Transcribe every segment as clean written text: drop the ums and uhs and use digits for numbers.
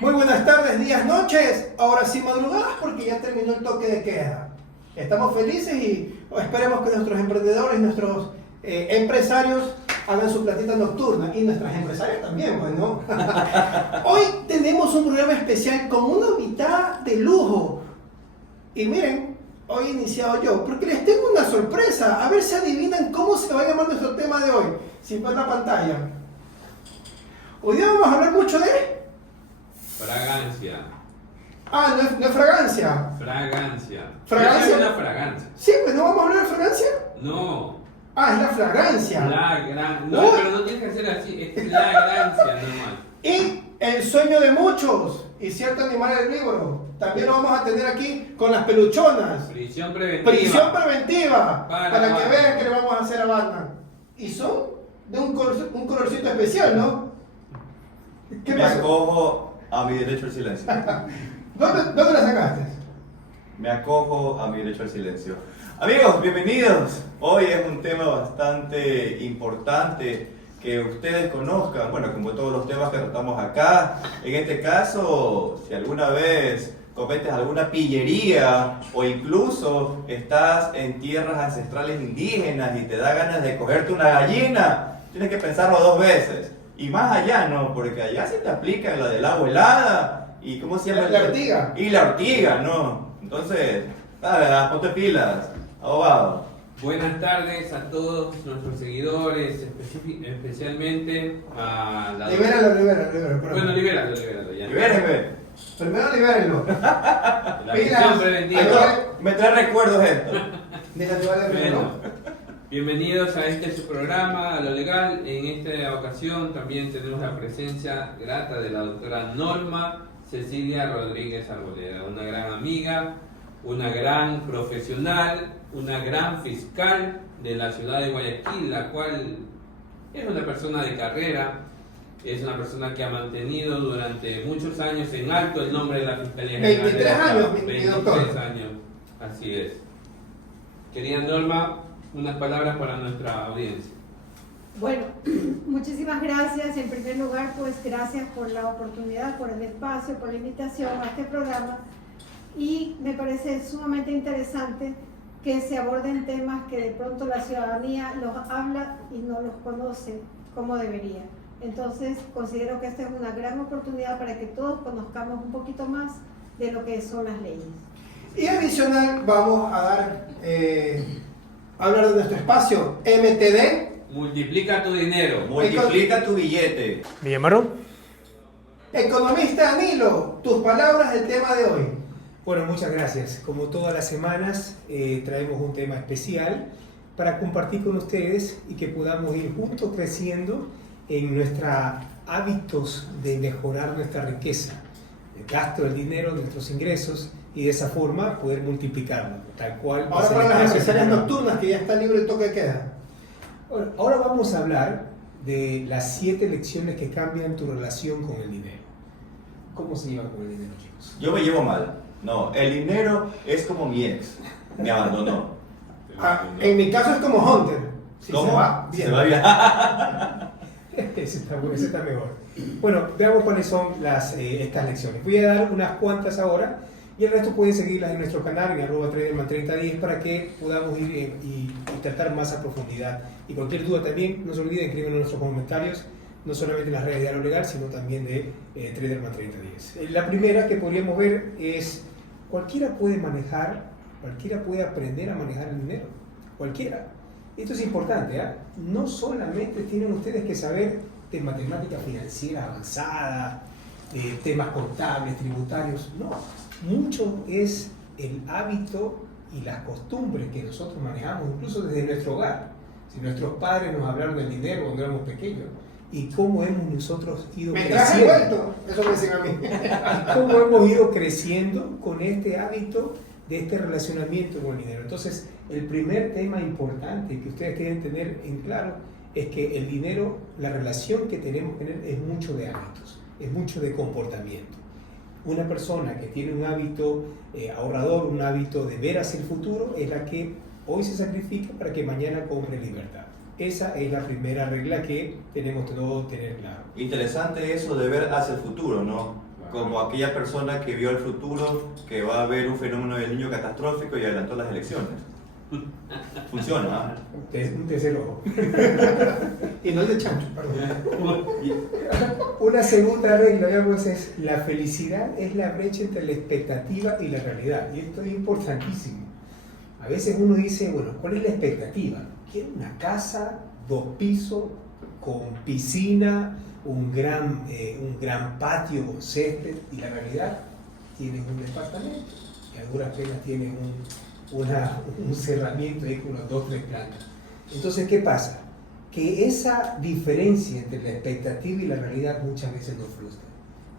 Muy buenas tardes, días, noches, ahora sí madrugadas porque ya terminó el toque de queda. Estamos felices y esperemos que nuestros emprendedores, nuestros empresarios hagan su platita nocturna y nuestras empresarias también, pues, ¿no? Hoy tenemos un programa especial con una invitada de lujo. Y miren, hoy he iniciado yo porque les tengo una sorpresa. A ver si adivinan cómo se va a llamar nuestro tema de hoy. Si ven la pantalla. Hoy día vamos a hablar mucho de... Fragancia. Ah, no es fragancia. Fragancia. ¿Fragancia? ¿Qué es una fragancia? Sí, pues no vamos a hablar de fragancia. No. Ah, es la fragancia. No, pero no tienes que hacer así. Es fragancia normal. Y el sueño de muchos y cierto animal herbívoro. También lo vamos a tener aquí con las peluchonas. Prisión preventiva. Prisión preventiva. Para Para que Batman. vean que le vamos a hacer a Batman. Y son de un colorcito especial, ¿no? ¿Qué Me pasó? acojo a mi derecho al silencio. ¿Dónde la sacaste? Me acojo a mi derecho al silencio. Amigos, bienvenidos. Hoy es un tema bastante importante que ustedes conozcan. Bueno, como todos los temas que tratamos acá. En este caso, si alguna vez cometes alguna pillería o incluso estás en tierras ancestrales indígenas y te da ganas de cogerte una gallina, tienes que pensarlo dos veces. Y más allá, ¿no? Porque allá sí te aplican la del agua helada y ¿cómo se llama? La ortiga. Y la ortiga, ¿no? Entonces, ¿sabes? Ponte pilas, abogado. Buenas tardes a todos nuestros seguidores, especialmente a la... Libéralo. Bueno, libéralo ya. Libérenme. Primero libérenlo. La Pilas. prisión preventiva. Me trae recuerdos esto. Mira, te vale primero. Bueno, bienvenidos a este su programa, A lo Legal. En esta ocasión también tenemos la presencia grata de la doctora Norma Cecilia Rodríguez Arboleda, una gran amiga, una gran profesional, una gran fiscal de la ciudad de Guayaquil, la cual es una persona de carrera, es una persona que ha mantenido durante muchos años en alto el nombre de la Fiscalía General 23 del Estado. años, mi doctor. 23 años, así es. Querida Norma, unas palabras para nuestra audiencia. Bueno, muchísimas gracias. En primer lugar, pues gracias por la oportunidad, por el espacio, por la invitación a este programa. Y me parece sumamente interesante que se aborden temas que de pronto la ciudadanía los habla y no los conoce como debería. Entonces, considero que esta es una gran oportunidad para que todos conozcamos un poquito más de lo que son las leyes. Y adicional vamos a hablar de nuestro espacio MTD. Multiplica tu dinero. Multiplica tu billete. ¿Me llamaron? Economista Danilo, tus palabras del tema de hoy. Bueno, muchas gracias. Como todas las semanas, traemos un tema especial para compartir con ustedes y que podamos ir juntos creciendo en nuestros hábitos de mejorar nuestra riqueza, el gasto del dinero, nuestros ingresos y de esa forma poder multiplicarlo, tal cual. Ahora para las empresarias nocturnas que ya está libre el toque de queda. Bueno, ahora vamos a hablar de las 7 lecciones que cambian tu relación con el dinero. ¿Cómo se lleva con el dinero, chicos? Yo me llevo mal. No, el dinero es como mi ex. Me abandonó. En mi caso es como Hunter. Si ¿Cómo? se va, Si bien. se va bien. Ese está mejor. Bueno, veamos cuáles son estas lecciones. Voy a dar unas cuantas ahora y el resto pueden seguirlas en nuestro canal en @traderman3010 para que podamos ir y tratar más a profundidad. Y cualquier duda también, no se olviden, escriban en nuestros comentarios, no solamente en las redes de A lo Legal, sino también de Traderman3010. La primera que podríamos ver es, cualquiera puede aprender a manejar el dinero. Cualquiera. Esto es importante, ¿eh? No solamente tienen ustedes que saber de matemática financiera avanzada, de temas contables, tributarios, no. Mucho es el hábito y las costumbres que nosotros manejamos, incluso desde nuestro hogar. Si nuestros padres nos hablaron del dinero cuando éramos pequeños, y cómo hemos nosotros ido Me traje vuelto, eso me dicen a mí. y cómo hemos ido creciendo con este hábito de este relacionamiento con el dinero. Entonces, el primer tema importante que ustedes deben tener en claro es que el dinero, la relación que tenemos con él es mucho de hábitos, es mucho de comportamiento. Una persona que tiene un hábito ahorrador, un hábito de ver hacia el futuro, es la que hoy se sacrifica para que mañana cobre libertad. Esa es la primera regla que tenemos que todos tener claro. Interesante eso de ver hacia el futuro, ¿no? como aquella persona que vio el futuro, que va a haber un fenómeno del niño catastrófico y adelantó las elecciones. Funciona, ¿ah? Un tercer ojo. Y no el de chancho, perdón. Una segunda regla, digamos, es la felicidad es la brecha entre la expectativa y la realidad. Y esto es importantísimo. A veces uno dice, bueno, ¿cuál es la expectativa? Quiero una casa, 2 pisos, con piscina, un gran patio con césped, y la realidad, tienes un departamento y a duras penas tienes un cerramiento ahí con unas 2 o 3 plantas. Entonces, ¿qué pasa? Que esa diferencia entre la expectativa y la realidad muchas veces nos frustra,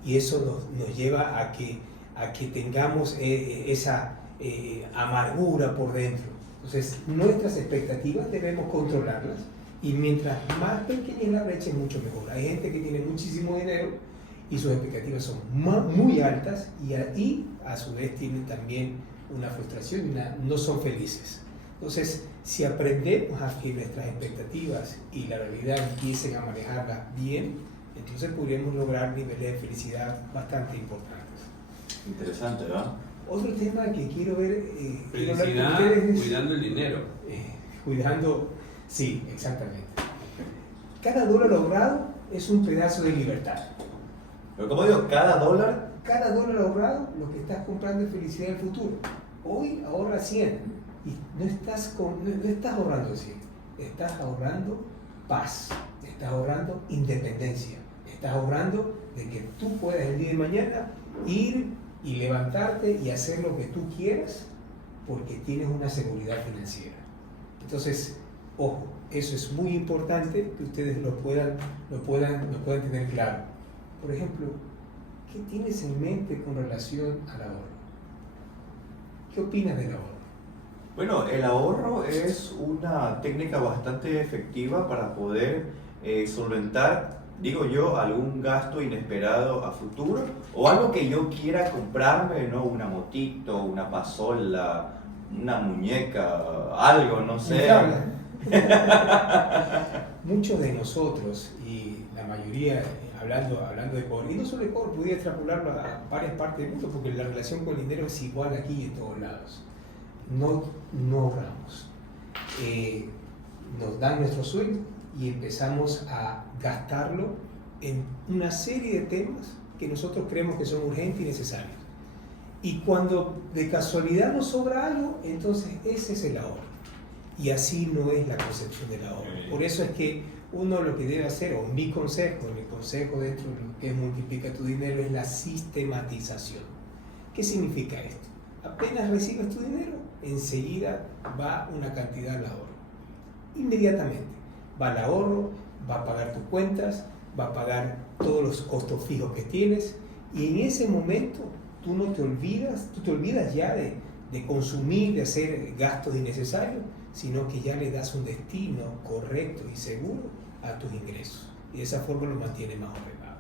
y eso nos lleva a que tengamos esa amargura por dentro. Entonces, nuestras expectativas debemos controlarlas, y mientras más pequeña es la brecha, es mucho mejor. Hay gente que tiene muchísimo dinero y sus expectativas son muy altas, y a su vez tienen también una frustración y no son felices. Entonces, si aprendemos a que nuestras expectativas y la realidad empiecen a manejarlas bien, entonces podríamos lograr niveles de felicidad bastante importantes. Interesante, ¿verdad? Otro tema que quiero ver... Felicidad cuidando el dinero. Cuidando, sí, exactamente. Cada dólar logrado es un pedazo de libertad. Pero como digo, cada dólar... Cada dólar ahorrado, lo que estás comprando es felicidad en el futuro. Hoy ahorra 100 y no estás ahorrando 100, estás ahorrando paz, estás ahorrando independencia, estás ahorrando de que tú puedas el día de mañana ir y levantarte y hacer lo que tú quieras porque tienes una seguridad financiera. Entonces, ojo, eso es muy importante que ustedes lo puedan tener claro. Por ejemplo, ¿qué tienes en mente con relación al ahorro? ¿Qué opinas del ahorro? Bueno, el ahorro es una técnica bastante efectiva para poder solventar, digo yo, algún gasto inesperado a futuro, o algo que yo quiera comprarme, ¿no? Una motito, una pasola, una muñeca, algo, no sé. Muchos de nosotros, y la mayoría, hablando de cobre, y no solo de cobre, podría extrapolarlo a varias partes del mundo, porque la relación con el dinero es igual aquí y en todos lados. No ahorramos. Nos dan nuestro sueldo y empezamos a gastarlo en una serie de temas que nosotros creemos que son urgentes y necesarios. Y cuando de casualidad nos sobra algo, entonces ese es el ahorro. Y así no es la concepción del ahorro. Por eso es que uno lo que debe hacer, o mi consejo dentro de lo que es Multiplica tu Dinero, es la sistematización. ¿Qué significa esto? Apenas recibes tu dinero, enseguida va una cantidad al ahorro. Inmediatamente va al ahorro, va a pagar tus cuentas, va a pagar todos los costos fijos que tienes, y en ese momento tú te olvidas ya de consumir, de hacer gastos innecesarios, sino que ya le das un destino correcto y seguro a tus ingresos, y de esa forma lo mantienes más ordenado.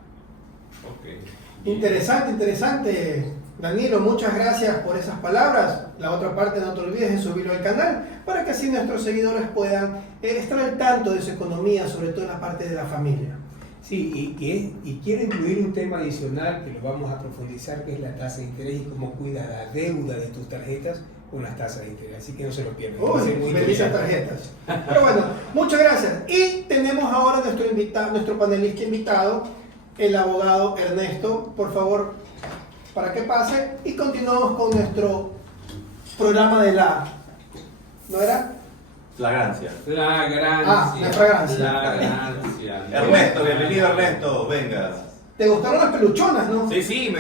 Okay. Interesante, Danilo, muchas gracias por esas palabras. La otra parte, no te olvides de subirlo al canal para que así nuestros seguidores puedan estar al tanto de su economía, sobre todo en la parte de la familia. Sí, y quiero incluir un tema adicional que lo vamos a profundizar, que es la tasa de interés y cómo cuidas la deuda de tus tarjetas con las tasas de interés, así que no se lo pierdan. Uy, benditas tarjetas. Pero bueno, muchas gracias. Y tenemos ahora nuestro panelista invitado, el abogado Ernesto. Por favor, para que pase y continuamos con nuestro programa de ¿no era? Flagrancia. La fragancia. Ernesto, bienvenido Ernesto, venga. ¿Te gustaron las peluchonas, no? Sí,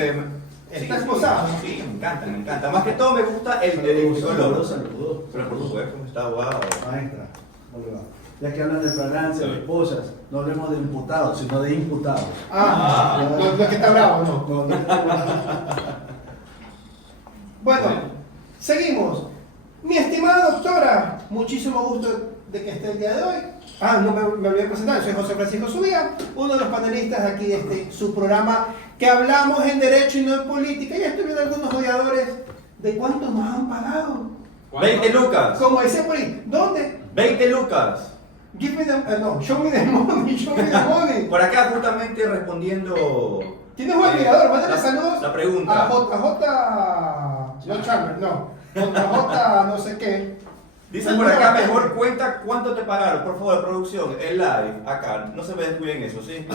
¿Estás posado? Sí, me encanta. Más que todo me gusta el color. Pero por supuesto, está guau. Maestra, ¿cómo le va? Ya que hablan de fragancia, de esposas, no hablemos de imputados, sino de imputados. Lo que está bravo, ¿no? Bueno, seguimos. Mi estimada doctora, muchísimo gusto de que esté el día de hoy. No me olvidé de presentar, soy José Francisco Subía, uno de los panelistas aquí de su programa, que hablamos en derecho y no en política. Y estoy viendo algunos odiadores de cuánto nos han pagado. 20 lucas. Como dice por ahí, ¿dónde? 20 lucas. Give me the, no, show me the money, show me the money. Por acá justamente respondiendo ¿Tienes un admirador? Mándale saludos La pregunta. a JJ... No, Chalmers, no. JJ no sé qué. Dice por acá, mejor cuenta cuánto te pagaron, por favor, producción, el live, acá, no se me descuiden eso, ¿sí?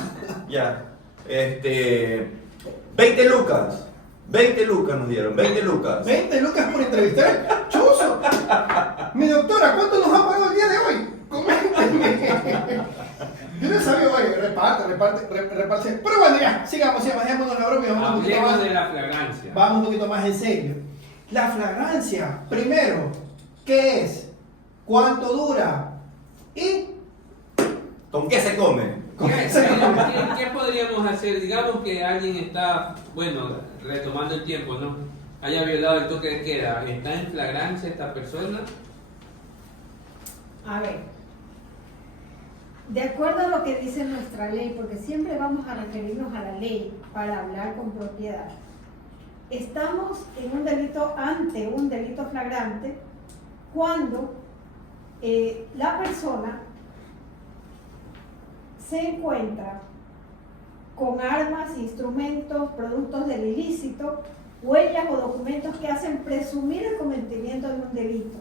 Ya. 20 lucas. 20 lucas nos dieron, 20 lucas. 20 lucas por entrevistar al Chuzo. Mi doctora, ¿cuánto nos ha pagado el día de hoy? Coméntenme. Yo no sabía, oye, reparte. Pero bueno, ya, sigamos, dejémonos la broma y vamos un poquito Hablemos más. de la flagrancia. Vamos un poquito más en serio. La flagrancia, primero, ¿qué es? ¿Cuánto dura? Y ¿Con qué se come? ¿Qué podríamos hacer? Digamos que alguien está, bueno, retomando el tiempo, ¿no? Haya violado el toque de queda. ¿Está en flagrancia esta persona? A ver, de acuerdo a lo que dice nuestra ley, porque siempre vamos a referirnos a la ley para hablar con propiedad, estamos en un delito, ante un delito flagrante, cuando la persona se encuentra con armas, instrumentos, productos del ilícito, huellas o documentos que hacen presumir el cometimiento de un delito,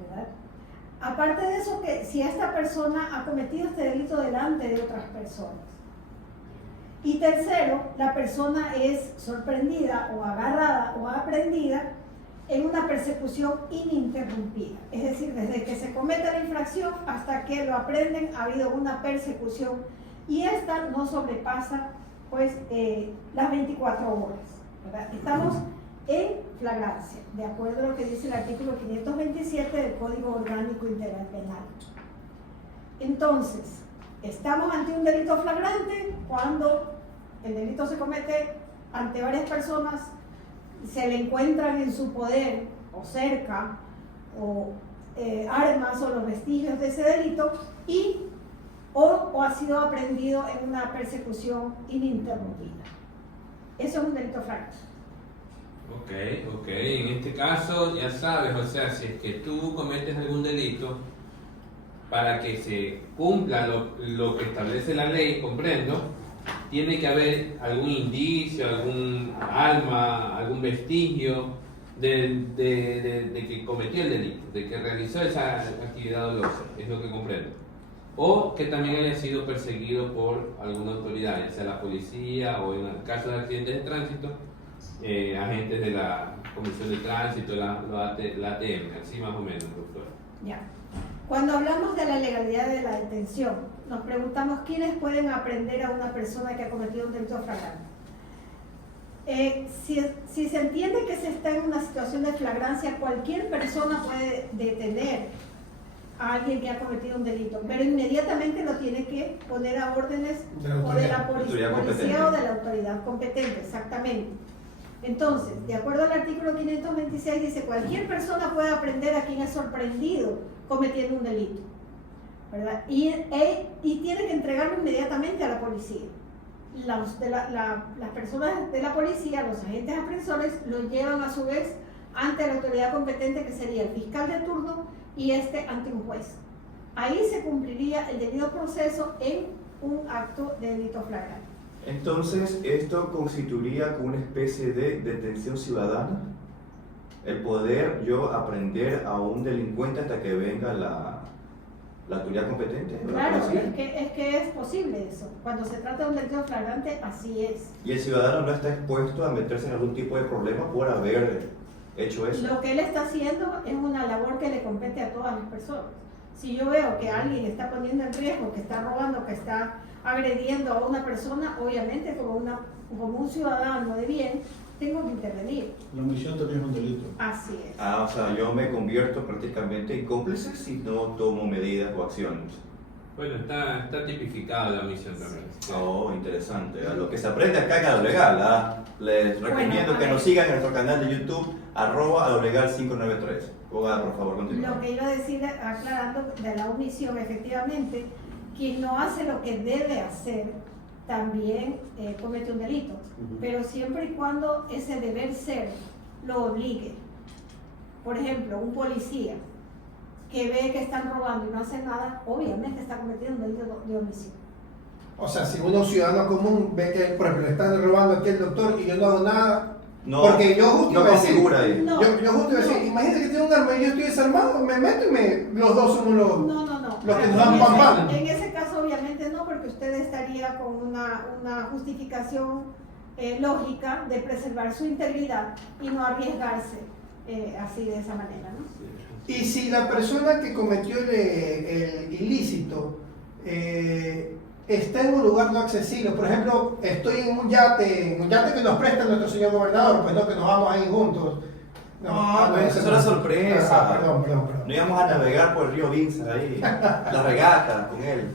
¿verdad? Aparte de eso, que si esta persona ha cometido este delito delante de otras personas. Y tercero, la persona es sorprendida o agarrada o aprendida en una persecución ininterrumpida. Es decir, desde que se comete la infracción hasta que lo aprenden ha habido una persecución y esta no sobrepasa pues las 24 horas, ¿verdad? Estamos en flagrancia, de acuerdo a lo que dice el artículo 527 del Código Orgánico Integral Penal. Entonces, estamos ante un delito flagrante cuando el delito se comete ante varias personas, se le encuentran en su poder o cerca o armas o los vestigios de ese delito y o ha sido aprendido en una persecución ininterrumpida. Eso es un delito flagrante. Ok. En este caso, ya sabes, o sea, si es que tú cometes algún delito, para que se cumpla lo que establece la ley, comprendo, tiene que haber algún indicio, algún arma, algún vestigio de que cometió el delito, de que realizó esa actividad dolosa, es lo que comprendo. O que también haya sido perseguido por alguna autoridad, ya sea la policía o en el caso de accidentes de tránsito, agentes de la Comisión de Tránsito, la ATM, así más o menos, doctor. Ya. Cuando hablamos de la legalidad de la detención, nos preguntamos quiénes pueden aprehender a una persona que ha cometido un delito flagrante. Si se entiende que se está en una situación de flagrancia, cualquier persona puede detener a alguien que ha cometido un delito, pero inmediatamente lo tiene que poner a órdenes o de la policía o de la autoridad competente, exactamente. Entonces, de acuerdo al artículo 526 dice, cualquier persona puede aprehender a quien es sorprendido cometiendo un delito, ¿verdad? Y tiene que entregarlo inmediatamente a la policía. Las personas de la policía, los agentes aprensores, lo llevan a su vez ante la autoridad competente, que sería el fiscal de turno, y ante un juez. Ahí se cumpliría el debido proceso en un acto de delito flagrante. Entonces, ¿esto constituiría como una especie de detención ciudadana? El poder yo aprender a un delincuente hasta que venga la autoridad competente. Claro, es que es posible eso. Cuando se trata de un delito flagrante, así es. Y el ciudadano no está expuesto a meterse en algún tipo de problema por haber hecho eso. Lo que él está haciendo es una labor que le compete a todas las personas. Si yo veo que alguien está poniendo en riesgo, que está robando, que está agrediendo a una persona, obviamente como un ciudadano de bien, tengo que intervenir. La omisión también es un delito. Así es. O sea, yo me convierto prácticamente en cómplice si no tomo medidas o acciones. Bueno, está tipificada la omisión también. Oh, interesante. A lo que se aprende acá en A lo Legal. Les recomiendo que nos sigan en nuestro canal de YouTube, @alolegal593. Abogada, por favor, continúe. Lo que iba a decir, aclarando de la omisión, efectivamente, quien no hace lo que debe hacer también comete un delito, pero siempre y cuando ese deber ser lo obligue. Por ejemplo, un policía que ve que están robando y no hace nada, obviamente está cometiendo un delito de omisión. O sea, si uno ciudadano común ve que, por ejemplo, le están robando aquí al doctor y yo no hago nada, No, porque yo justo no iba a decir, configura ahí. No. yo justo iba a decir, imagínate que tiene un arma y yo estoy desarmado, me meto y los dos somos los... No. Los que En nos dan ese- pam, pam. En ese caso, obviamente no, porque usted estaría con una justificación lógica de preservar su integridad y no arriesgarse así de esa manera, ¿no? Y si la persona que cometió el ilícito está en un lugar no accesible, por ejemplo, estoy en un yate que nos presta nuestro señor gobernador, pues no, que nos vamos ahí juntos. Pues eso era sorpresa. Perdón. No íbamos a navegar por el río Vinza ahí, la regata con él.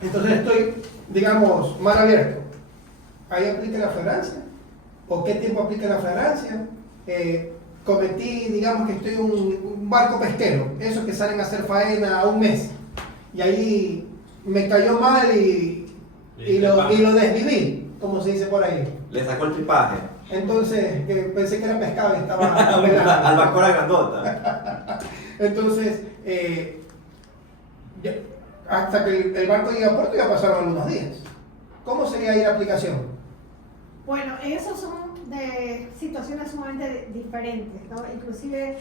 Entonces estoy, digamos, mar abierto. ¿Ahí aplica la flagrancia? ¿O qué tiempo aplica la flagrancia? Cometí, digamos que estoy en un barco pesquero, esos que salen a hacer faena a un mes. Y ahí me cayó mal y lo desviví, como se dice por ahí. Le sacó el tripaje. Entonces, pensé que era pescado y estaba pelado. Albacora grandota. Entonces, hasta que el barco llegue a puerto ya pasaron algunos días. ¿Cómo sería ahí la aplicación? Bueno, esos son de situaciones sumamente diferentes, ¿no? Inclusive,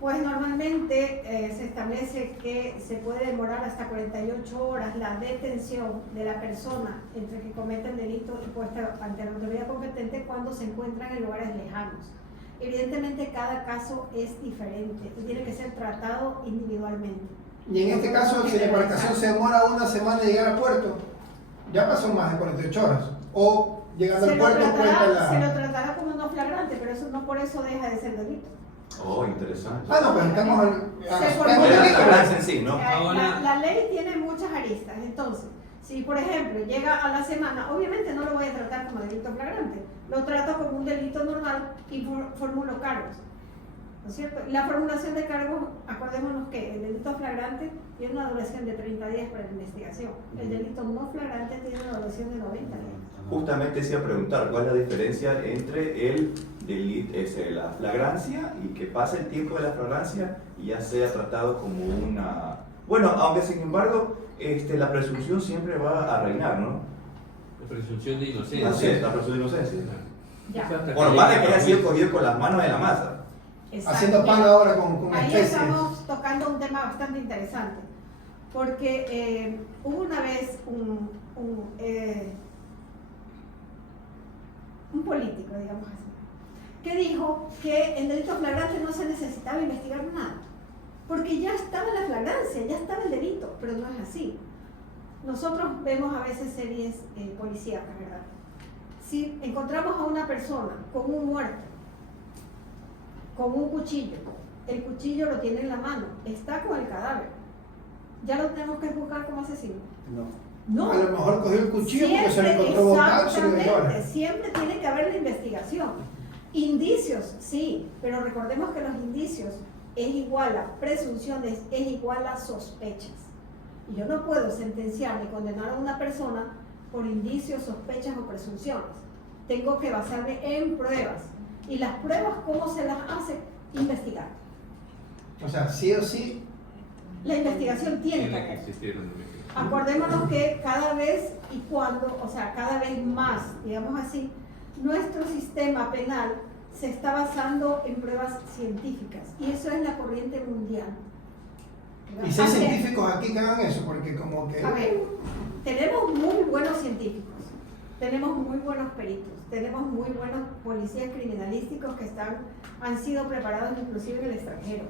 pues normalmente se establece que se puede demorar hasta 48 horas la detención de la persona entre que comete el delito y puesta ante la autoridad competente cuando se encuentran en lugares lejanos. Evidentemente cada caso es diferente y tiene que ser tratado individualmente. Y en este caso, si la embarcación se demora una semana en llegar a puerto, ya pasó más de 48 horas. O llegando al puerto cuenta se lo la... tratará como no flagrante, pero eso no por eso deja de ser delito. Oh, interesante. Ah, no, pero estamos Se es formula- un La delito. flagrancia en sí, ¿no? La ley tiene muchas aristas, entonces, si por ejemplo llega a la semana, obviamente no lo voy a tratar como delito flagrante, lo trato como un delito normal y formulo cargos, ¿no es cierto? La formulación de cargos, acordémonos que el delito flagrante tiene una duración de 30 días para la investigación, el delito no flagrante tiene una duración de 90 días. Justamente se iba a preguntar cuál es la diferencia entre el delito, la flagrancia y que pase el tiempo de la flagrancia y ya sea tratado como una... Bueno, aunque sin embargo la presunción siempre va a reinar, ¿no? La presunción de inocencia. Así es, la presunción de inocencia. Ya. Eso hasta Bueno, que más de llegue que a haya sido juicio. cogido con las manos en la masa. Exacto. Haciendo pan ahora con Ahí especies. estamos tocando un tema bastante interesante, porque hubo una vez un político, digamos así, que dijo que el delito flagrante no se necesitaba investigar nada, porque ya estaba la flagrancia, ya estaba el delito, pero no es así. Nosotros vemos a veces series policíacas, ¿verdad? Si encontramos a una persona con un muerto, con un cuchillo, el cuchillo lo tiene en la mano, está con el cadáver, ¿ya lo tenemos que juzgar como asesino? No. No. A lo mejor cogió el cuchillo porque se lo encontró botado y se lo dio. Exactamente, siempre tiene que haber la investigación. Indicios, sí, pero recordemos que los indicios es igual a presunciones, es igual a sospechas. Y yo no puedo sentenciar ni condenar a una persona por indicios, sospechas o presunciones. Tengo que basarme en pruebas. Y las pruebas, ¿cómo se las hace? Investigar. O sea, sí o sí. La investigación tiene que Tiene que haber. existir una investigación. Acordémonos que cada vez y cuando, o sea, cada vez más, digamos así, nuestro sistema penal se está basando en pruebas científicas y eso es la corriente mundial. Y si hay Así es. científicos aquí que hagan eso, porque como que... A ver, tenemos muy buenos científicos, tenemos muy buenos peritos, tenemos muy buenos policías criminalísticos que han sido preparados inclusive en el extranjero,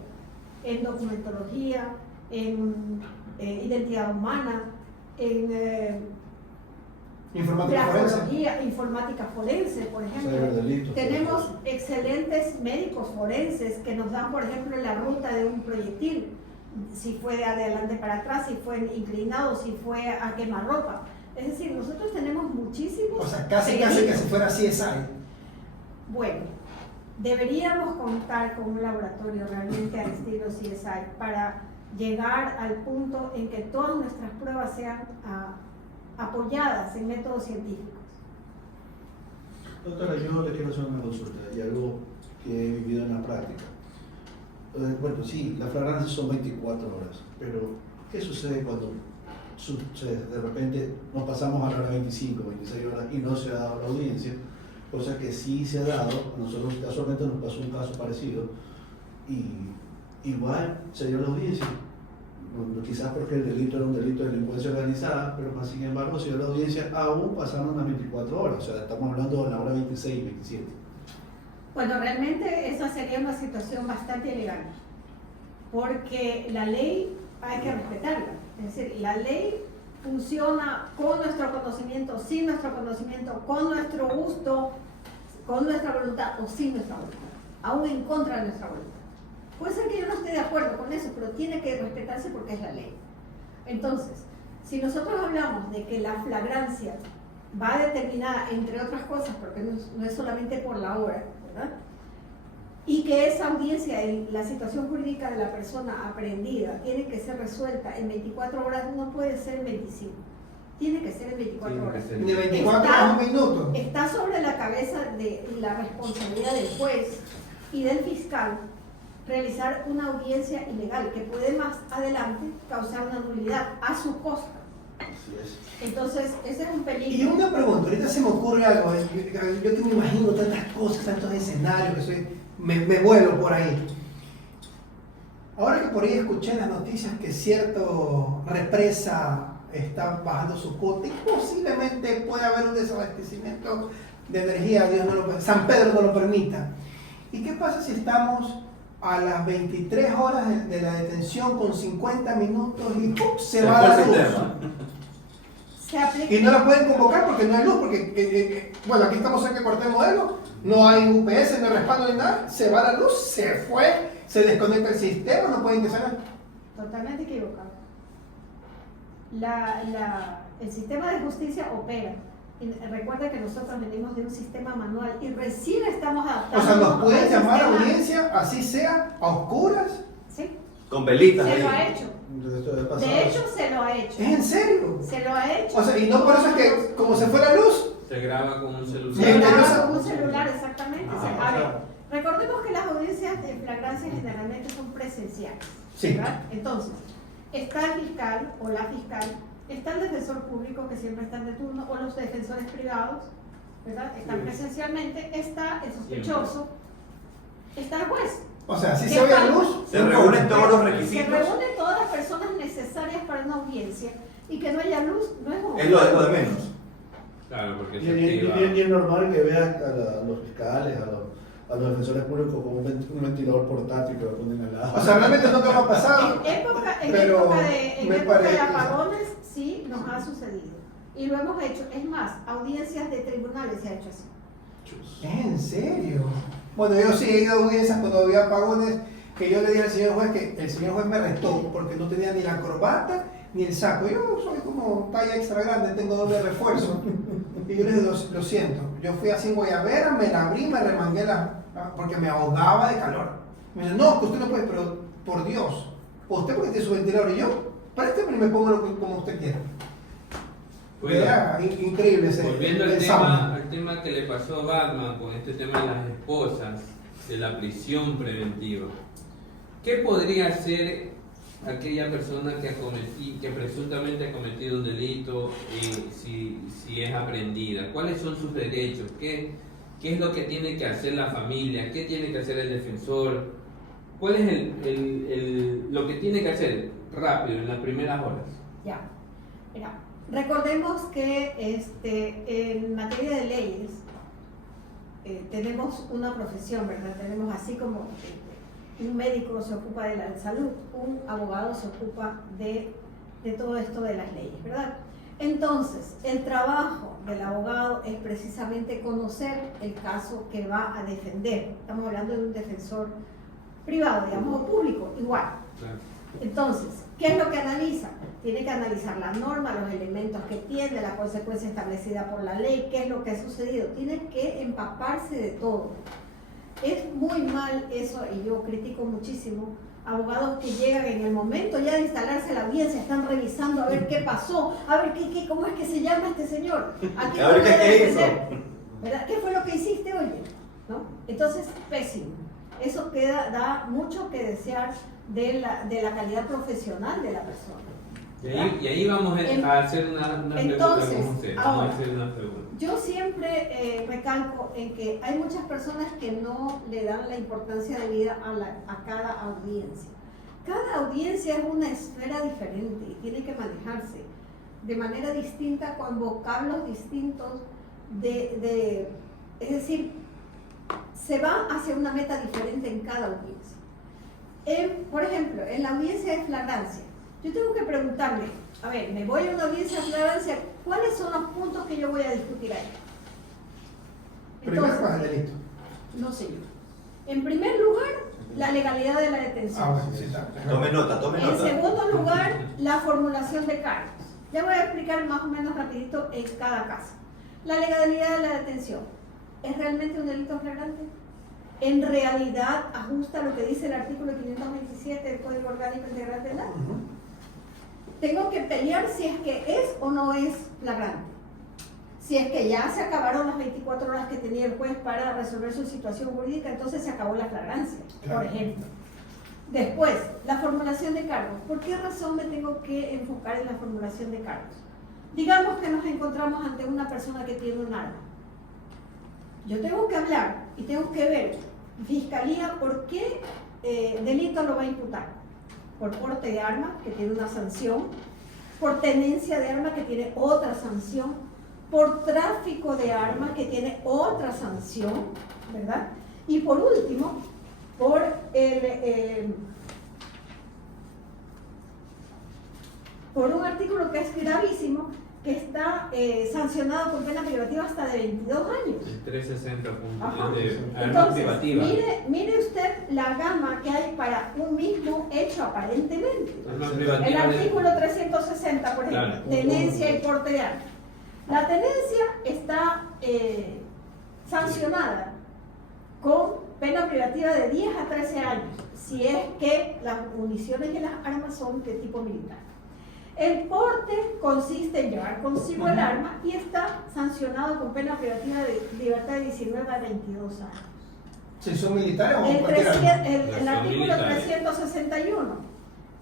en documentología, en identidad humana, en Informática forense. grafología, informática forense, por ejemplo. Saber delitos. Tenemos excelentes médicos forenses que nos dan, por ejemplo, la ruta de un proyectil, si fue de adelante para atrás, si fue inclinado, si fue a quemarropa. Es decir, nosotros tenemos muchísimos O sea, casi que peritos. si fuera CSI. Bueno, deberíamos contar con un laboratorio realmente al estilo CSI para llegar al punto en que todas nuestras pruebas sean apoyadas en métodos científicos. Doctora, yo le quiero hacer una consulta y algo que he vivido en la práctica. Bueno, sí, la flagrancia son 24 horas, pero ¿qué sucede cuando de repente nos pasamos a la hora 25, 26 horas y no se ha dado la audiencia, cosa que sí se ha dado. A nosotros casualmente nos pasó un caso parecido y igual se dio la audiencia. Quizás porque el delito era un delito de delincuencia organizada, pero más sin embargo se dio la audiencia aún pasando unas 24 horas, o sea, estamos hablando de la hora 26, 27. Bueno, realmente esa sería una situación bastante ilegal, porque la ley hay que respetarla. Es decir, la ley funciona con nuestro conocimiento, sin nuestro conocimiento, con nuestro gusto, con nuestra voluntad o sin nuestra voluntad, aún en contra de nuestra voluntad. Puede ser que yo no esté de acuerdo con eso, pero tiene que respetarse porque es la ley. Entonces, si nosotros hablamos de que la flagrancia va determinada, entre otras cosas, porque no es solamente por la hora, ¿verdad? Y que esa audiencia, la situación jurídica de la persona aprehendida, tiene que ser resuelta en 24 horas, no puede ser en 25. Tiene que ser en 24 horas. De 24 a un minuto. Está sobre la cabeza de la responsabilidad del juez y del fiscal realizar una audiencia ilegal que puede más adelante causar una nulidad a su costa. Así es. Entonces, ese es un Y peligro. una pregunta, ahorita se me ocurre algo, yo que me imagino tantas cosas, tantos escenarios, me vuelo por ahí. Ahora que por ahí escuché en las noticias que cierto represa está bajando su cuota y posiblemente puede haber un desabastecimiento de energía, Dios no lo, San Pedro no lo permita. ¿Y qué pasa si estamos a las 23 horas de la detención con 50 minutos y ¡pum! Se va la luz? Se aplica. Y no la pueden convocar porque no hay luz, porque, bueno, aquí estamos cerca de Cuartel Modelo, no hay UPS, no hay respaldo ni nada, se va la luz, se fue, se desconecta el sistema, no pueden empezar a... Totalmente equivocado. El sistema de justicia opera. Y recuerda que nosotros venimos de un sistema manual y recién estamos adaptando. O sea, nos pueden al llamar a sistema. audiencia, así sea, a oscuras. Sí, Con velitas se ahí. lo ha hecho. Entonces, esto es pasado. De hecho, se lo ha hecho. ¿Es en serio? Se lo ha hecho. O sea, y no por eso es que, como se fue la luz, Se graba con un Se celular. Sí, graba pero- con un celular, exactamente. Ah, A ver, recordemos que las audiencias de flagrancia generalmente son presenciales. Sí. ¿Verdad? Entonces, está el fiscal o la fiscal, está el defensor público que siempre están de turno, o los defensores privados, ¿verdad? Están Sí. presencialmente, está el sospechoso, está el juez. o sea, si ¿Qué se ve la pasa? luz, Se reúnen todos los Se requisitos. reúnen todas las personas necesarias para una audiencia y que no haya luz no es Es lo de menos. Claro, porque Y, se y- activa. y es normal que vean a los fiscales, a los defensores públicos como un ventilador portátil que lo ponen al lado. o sea, realmente nunca me ha pasado. En época pero de me época de parece- apagones sí nos ha sucedido. Y lo hemos hecho. Es más, audiencias de tribunales se ha hecho así. ¿Es en serio? Bueno, yo sí he ido a audiencias cuando había apagones, que yo le dije al señor juez que el señor juez me retó porque no tenía ni la corbata ni el saco. Yo soy como talla extra grande, tengo doble refuerzo. Y yo le dije, lo siento. Yo fui así en Guayabera, me la abrí, me remangué porque me ahogaba de calor. Me dice, no, que usted no puede, pero por Dios, usted porque tiene su ventilador y yo, présteme y me pongo como usted quiera. Bueno, Era increíble ese volviendo el al sauna. tema que le pasó a Batman con este tema de las esposas, de la prisión preventiva. ¿Qué podría hacer aquella persona que presuntamente ha cometido un delito si es aprendida? ¿Cuáles son sus derechos? ¿Qué es lo que tiene que hacer la familia? ¿Qué tiene que hacer el defensor? ¿Cuál es lo que tiene que hacer rápido en las primeras horas? Ya. Mira, recordemos que en materia de leyes tenemos una profesión, ¿verdad? Tenemos así como un médico se ocupa de la salud, un abogado se ocupa de todo esto de las leyes, ¿verdad? Entonces, el trabajo del abogado es precisamente conocer el caso que va a defender. Estamos hablando de un defensor privado, digamos, o público, igual. Claro. Entonces, ¿qué es lo que analiza? Tiene que analizar la norma, los elementos que tiene, la consecuencia establecida por la ley, qué es lo que ha sucedido. Tiene que empaparse de todo. Es muy mal eso, y yo critico muchísimo, abogados que llegan en el momento ya de instalarse la audiencia, están revisando a ver qué pasó, a ver cómo es que se llama este señor, a qué A ver voy a qué defender, hizo. ¿verdad? ¿Qué fue lo que hiciste, oye? ¿No? Entonces, pésimo. Eso da mucho que desear de la calidad profesional de la persona. Y ahí vamos a hacer una pregunta Entonces, con usted. ahora, Vamos a hacer una pregunta. Yo siempre recalco en que hay muchas personas que no le dan la importancia de vida a cada audiencia. Cada audiencia es una esfera diferente y tiene que manejarse de manera distinta, con vocablos distintos, es decir, se va hacia una meta diferente en cada audiencia. Por ejemplo, en la audiencia de flagrancia, yo tengo que preguntarme, a ver, me voy a una audiencia de flagrancia, ¿cuáles son los puntos que yo voy a discutir ahí? Primero, ¿cuál es el delito? No sé yo. En primer lugar, la legalidad de la detención. Bueno, sí, está. Tome nota, tome En nota. segundo lugar, la formulación de cargos. Ya voy a explicar más o menos rapidito en cada caso. La legalidad de la detención. ¿Es realmente un delito flagrante? ¿En realidad ajusta lo que dice el artículo 527 del Código Orgánico Integral Penal? Tengo que pelear si es que es o no es flagrante. Si es que ya se acabaron las 24 horas que tenía el juez para resolver su situación jurídica, entonces se acabó la flagrancia, por ejemplo. Después, la formulación de cargos. ¿Por qué razón me tengo que enfocar en la formulación de cargos? Digamos que nos encontramos ante una persona que tiene un arma. Yo tengo que hablar y tengo que ver, Fiscalía, ¿por qué delito lo va a imputar? Por porte de arma, que tiene una sanción, por tenencia de arma, que tiene otra sanción, por tráfico de armas, que tiene otra sanción, ¿verdad? Y por último, por un artículo que es gravísimo, que está sancionado con pena privativa hasta de 22 años. El 360 Ajá. de arma Entonces, privativa. mire usted la gama que hay para un mismo hecho aparentemente. Arma privativa El de- artículo 360, por ejemplo, Claro. tenencia y porte de armas. La tenencia está sancionada con pena privativa de 10 a 13 años, si es que las municiones y las armas son de tipo militar. El porte consiste en llevar consigo el arma y está sancionado con pena privativa de libertad de 19 a 22 años. Si son militares o El cualquier arma. el Son artículo militares. 361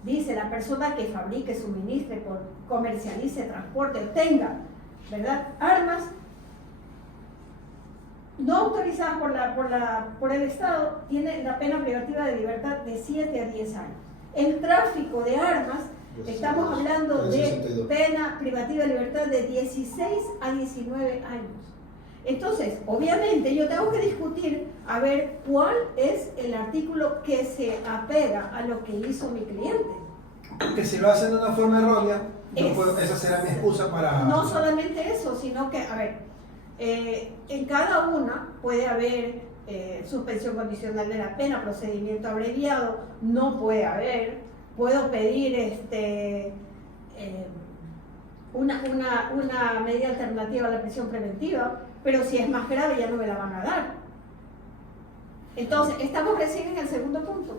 dice: la persona que fabrique, suministre, comercialice, transporte o tenga, ¿verdad?, armas no autorizadas por el Estado, tiene la pena privativa de libertad de 7 a 10 años. El tráfico de armas, estamos hablando de 362. pena privativa de libertad de 16 a 19 años. Entonces, obviamente, yo tengo que discutir a ver cuál es el artículo que se apega a lo que hizo mi cliente. Que si lo hacen de una forma errónea, Es- esa será mi excusa para... No solamente eso, sino que, a ver, en cada una puede haber suspensión condicional de la pena, procedimiento abreviado, no puede haber, puedo pedir una medida alternativa a la prisión preventiva, pero si es más grave ya no me la van a dar. Entonces, estamos recién en el segundo punto.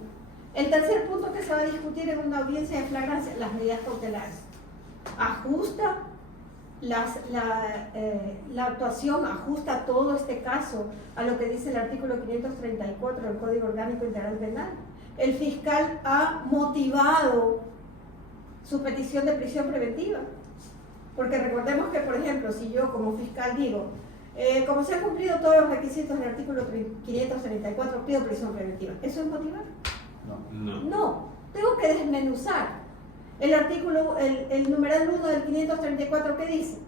El tercer punto que se va a discutir en una audiencia de flagrancia, las medidas cautelares. Ajusta la actuación, ajusta todo este caso a lo que dice el artículo 534 del Código Orgánico Integral Penal. El fiscal ha motivado su petición de prisión preventiva. Porque recordemos que, por ejemplo, si yo como fiscal digo, como se han cumplido todos los requisitos del artículo 534, pido prisión preventiva, ¿eso es motivar? No. No. No, tengo que desmenuzar. El artículo, el numeral 1 del 534, ¿qué dice?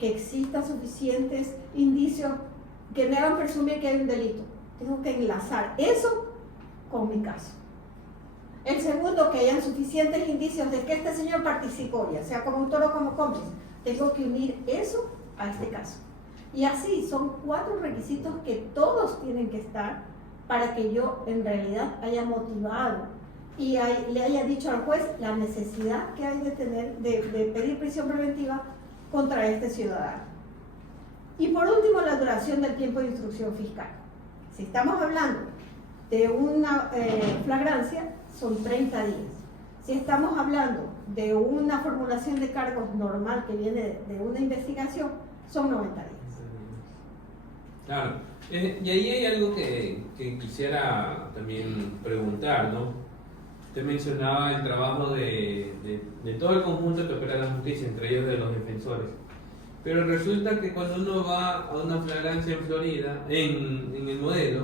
Que existan suficientes indicios que me hagan presumir que hay un delito. Tengo que enlazar eso con mi caso. El segundo, que hayan suficientes indicios de que este señor participó, ya sea como autor o como cómplice. Tengo que unir eso a este caso. Y así son 4 requisitos que todos tienen que estar para que yo en realidad haya motivado y le haya dicho al juez la necesidad que hay de tener de pedir prisión preventiva contra este ciudadano. Y por último, la duración del tiempo de instrucción fiscal. Si estamos hablando de una flagrancia, son 30 días. Si estamos hablando de una formulación de cargos normal que viene de una investigación, son 90 días. Claro. Y ahí hay algo que quisiera también preguntar, ¿no? Usted mencionaba el trabajo de todo el conjunto que opera la justicia, entre ellos de los defensores. Pero resulta que cuando uno va a una flagrancia en Florida, en el Modelo,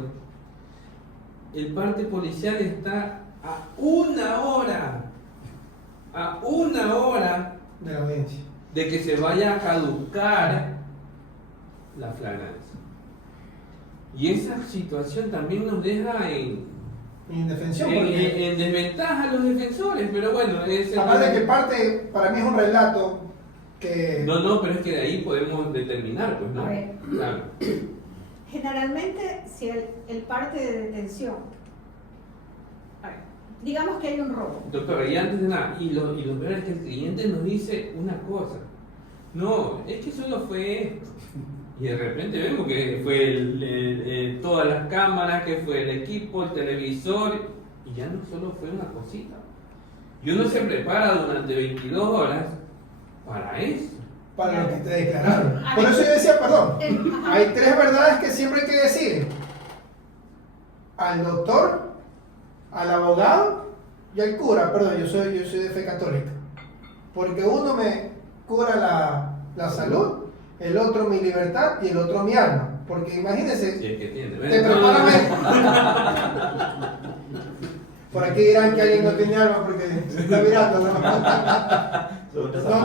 el parte policial está a una hora De la audiencia. de que se vaya a caducar la flagrancia. Y esa situación también nos deja en Indefensión. Porque, en desventaja a los defensores, pero bueno, aparte de que parte, para mí es un relato que... No, pero es que de ahí podemos determinar, pues, ¿no? A ver. Claro. Generalmente, si el parte de detención, a ver, digamos que hay un robo. Doctora, y antes de nada, y lo peor es que el cliente nos dice una cosa. No, es que solo fue esto. Y de repente vemos que fue todas las cámaras, que fue el equipo, el televisor, y ya no solo fue una cosita. Y uno se prepara durante 22 horas para eso. Para lo que te declararon. Por eso yo decía, perdón, hay tres verdades que siempre hay que decir. Al doctor, al abogado y al cura. Perdón, yo soy de fe católica. Porque uno me cura la salud, el otro mi libertad y el otro mi alma. Porque imagínense, Si es que tiene. te preparan. Por aquí dirán que alguien no tiene alma porque se está mirando. Perdón,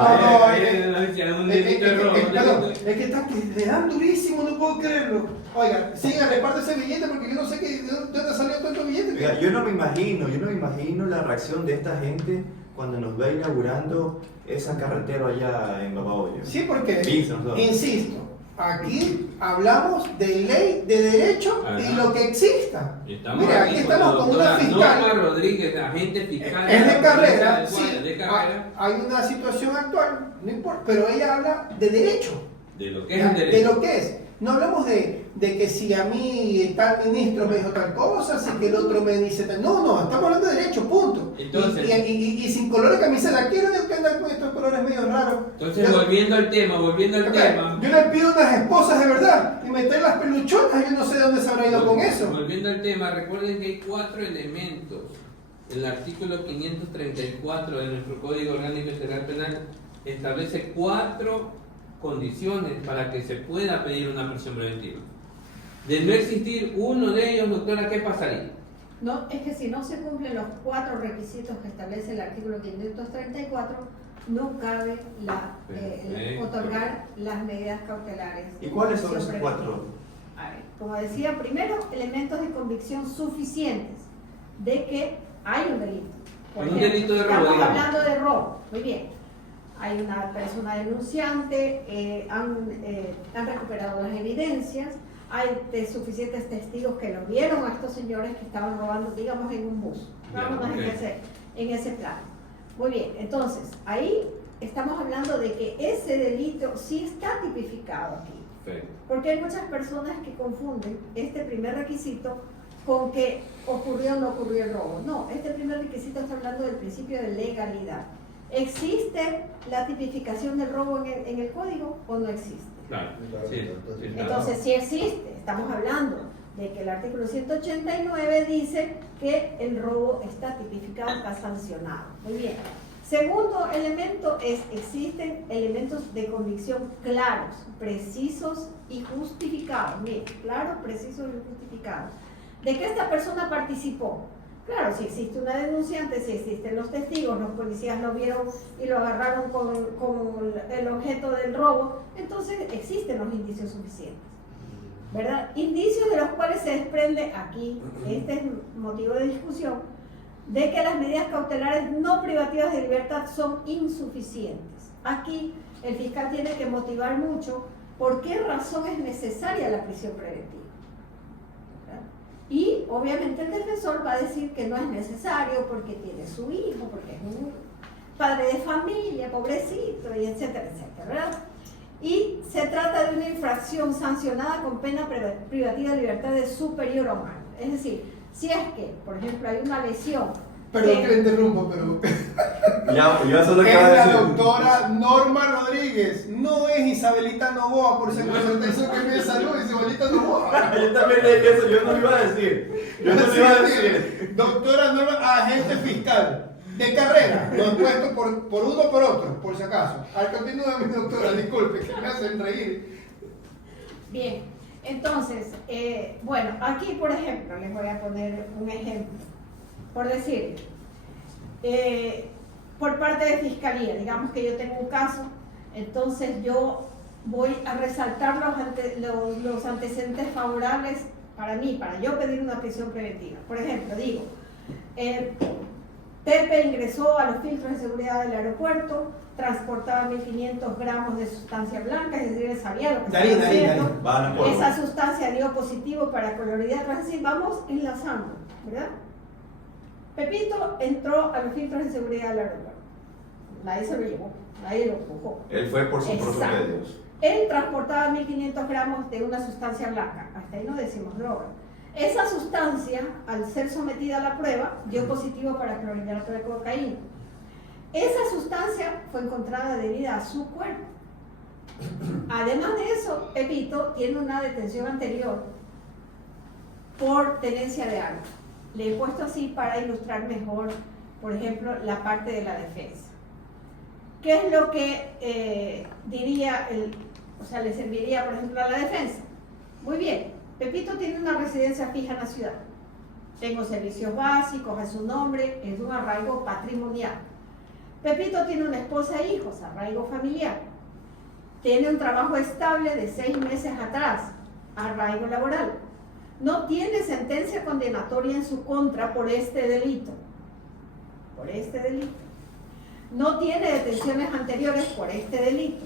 es que le dan durísimo, no puedo creerlo. Oiga, sigan, reparte ese billete porque yo no sé de dónde salió tanto billete. Oiga, yo no me imagino la reacción de esta gente cuando nos va inaugurando esa carretera allá en Babahoyo. Sí, porque, Piensa, ¿no? insisto, aquí hablamos de ley, de derecho y lo que exista. Mira, aquí estamos con una fiscal. Norma Rodríguez, agente fiscal. Es de carrera, sí, sí. de carrera. Hay una situación actual, no importa, pero ella habla de derecho. De lo que es el De derecho. lo que es. No hablamos de que si a mí tal ministro me dijo tal cosa, si que el otro me dice tal. No, estamos hablando de derecho, punto. Entonces, y sin color de camiseta, ¿quieren que andan con estos colores medio raros? Entonces, volviendo al tema. Yo le pido unas esposas de verdad y meter las peluchonas, yo no sé de dónde se habrá ido con eso. Volviendo al tema, recuerden que hay 4 elementos. El artículo 534 de nuestro Código Orgánico Integral Penal establece 4 condiciones para que se pueda pedir una prisión preventiva. De no existir uno de ellos, doctora, ¿qué pasaría? No, es que si no se cumplen los 4 requisitos que establece el artículo 534, no cabe otorgar las medidas cautelares. ¿Y cuáles son esos Prisión 4? preventiva. A ver, como decía, primero, elementos de convicción suficientes de que hay un delito. Por Un ejemplo, delito de robo, estamos digamos. hablando de robo, muy bien. Hay una persona denunciante, han recuperado las evidencias, hay suficientes testigos que lo vieron a estos señores que estaban robando, digamos, en un bus. Vámonos en ese plano. Muy bien, entonces, ahí estamos hablando de que ese delito sí está tipificado aquí. Perfecto. Porque hay muchas personas que confunden este primer requisito con que ocurrió o no ocurrió el robo. No, este primer requisito está hablando del principio de legalidad. ¿Existe la tipificación del robo en el código o no existe? Claro, sí. Entonces, si existe, estamos hablando de que el artículo 189 dice que el robo está tipificado, está sancionado. Muy bien. Segundo elemento es, existen elementos de convicción claros, precisos y justificados. Bien, claros, precisos y justificados. ¿De que esta persona participó? Claro, si existe una denunciante, si existen los testigos, los policías lo vieron y lo agarraron con el objeto del robo, entonces existen los indicios suficientes, ¿verdad? Indicios de los cuales se desprende aquí, este es motivo de discusión, de que las medidas cautelares no privativas de libertad son insuficientes. Aquí el fiscal tiene que motivar mucho por qué razón es necesaria la prisión preventiva. Y obviamente el defensor va a decir que no es necesario porque tiene su hijo, porque es un padre de familia, pobrecito, y etcétera, etcétera, ¿verdad? Y se trata de una infracción sancionada con pena privativa de libertad de superior a un año. Es decir, si es que, por ejemplo, hay una lesión Perdón que le interrumpo, pero Ya solo es acaba de la decir. doctora Norma Rodríguez, no es Isabelita Novoa, por si acaso que me salud, Isabelita Novoa. Yo también leí eso, yo no lo iba a decir. Yo no lo iba a decir. Doctora Norma, agente fiscal, de carrera, lo he puesto por uno o por otro, por si acaso. Al continuo de mi doctora, disculpe, que me hacen reír. Bien, entonces, bueno, aquí por ejemplo, les voy a poner un ejemplo. Por decir, por parte de Fiscalía, digamos que yo tengo un caso, entonces yo voy a resaltar los antecedentes favorables para mí, para yo pedir una prisión preventiva. Por ejemplo, digo, Pepe ingresó a los filtros de seguridad del aeropuerto, transportaba 1.500 gramos de sustancia blanca, es decir, él sabía lo que estaba haciendo. Van por Esa sustancia dio positivo para coloridad trans, así vamos enlazando, ¿verdad? Pepito entró a los filtros de seguridad del aeropuerto. Nadie se lo llevó, nadie lo empujó. Él fue por sus propios Exacto. medios. Él transportaba 1.500 gramos de una sustancia blanca, hasta ahí no decimos droga. Esa sustancia, al ser sometida a la prueba, dio positivo para clorhidrato de cocaína. Esa sustancia fue encontrada adherida a su cuerpo. Además de eso, Pepito tiene una detención anterior por tenencia de armas. Le he puesto así para ilustrar mejor, por ejemplo, la parte de la defensa. ¿Qué es lo que le serviría, por ejemplo, a la defensa? Muy bien, Pepito tiene una residencia fija en la ciudad. Tengo servicios básicos a su nombre, es un arraigo patrimonial. Pepito tiene una esposa e hijos, arraigo familiar. Tiene un trabajo estable de 6 meses atrás, arraigo laboral. No tiene sentencia condenatoria en su contra por este delito. Por este delito. No tiene detenciones anteriores por este delito.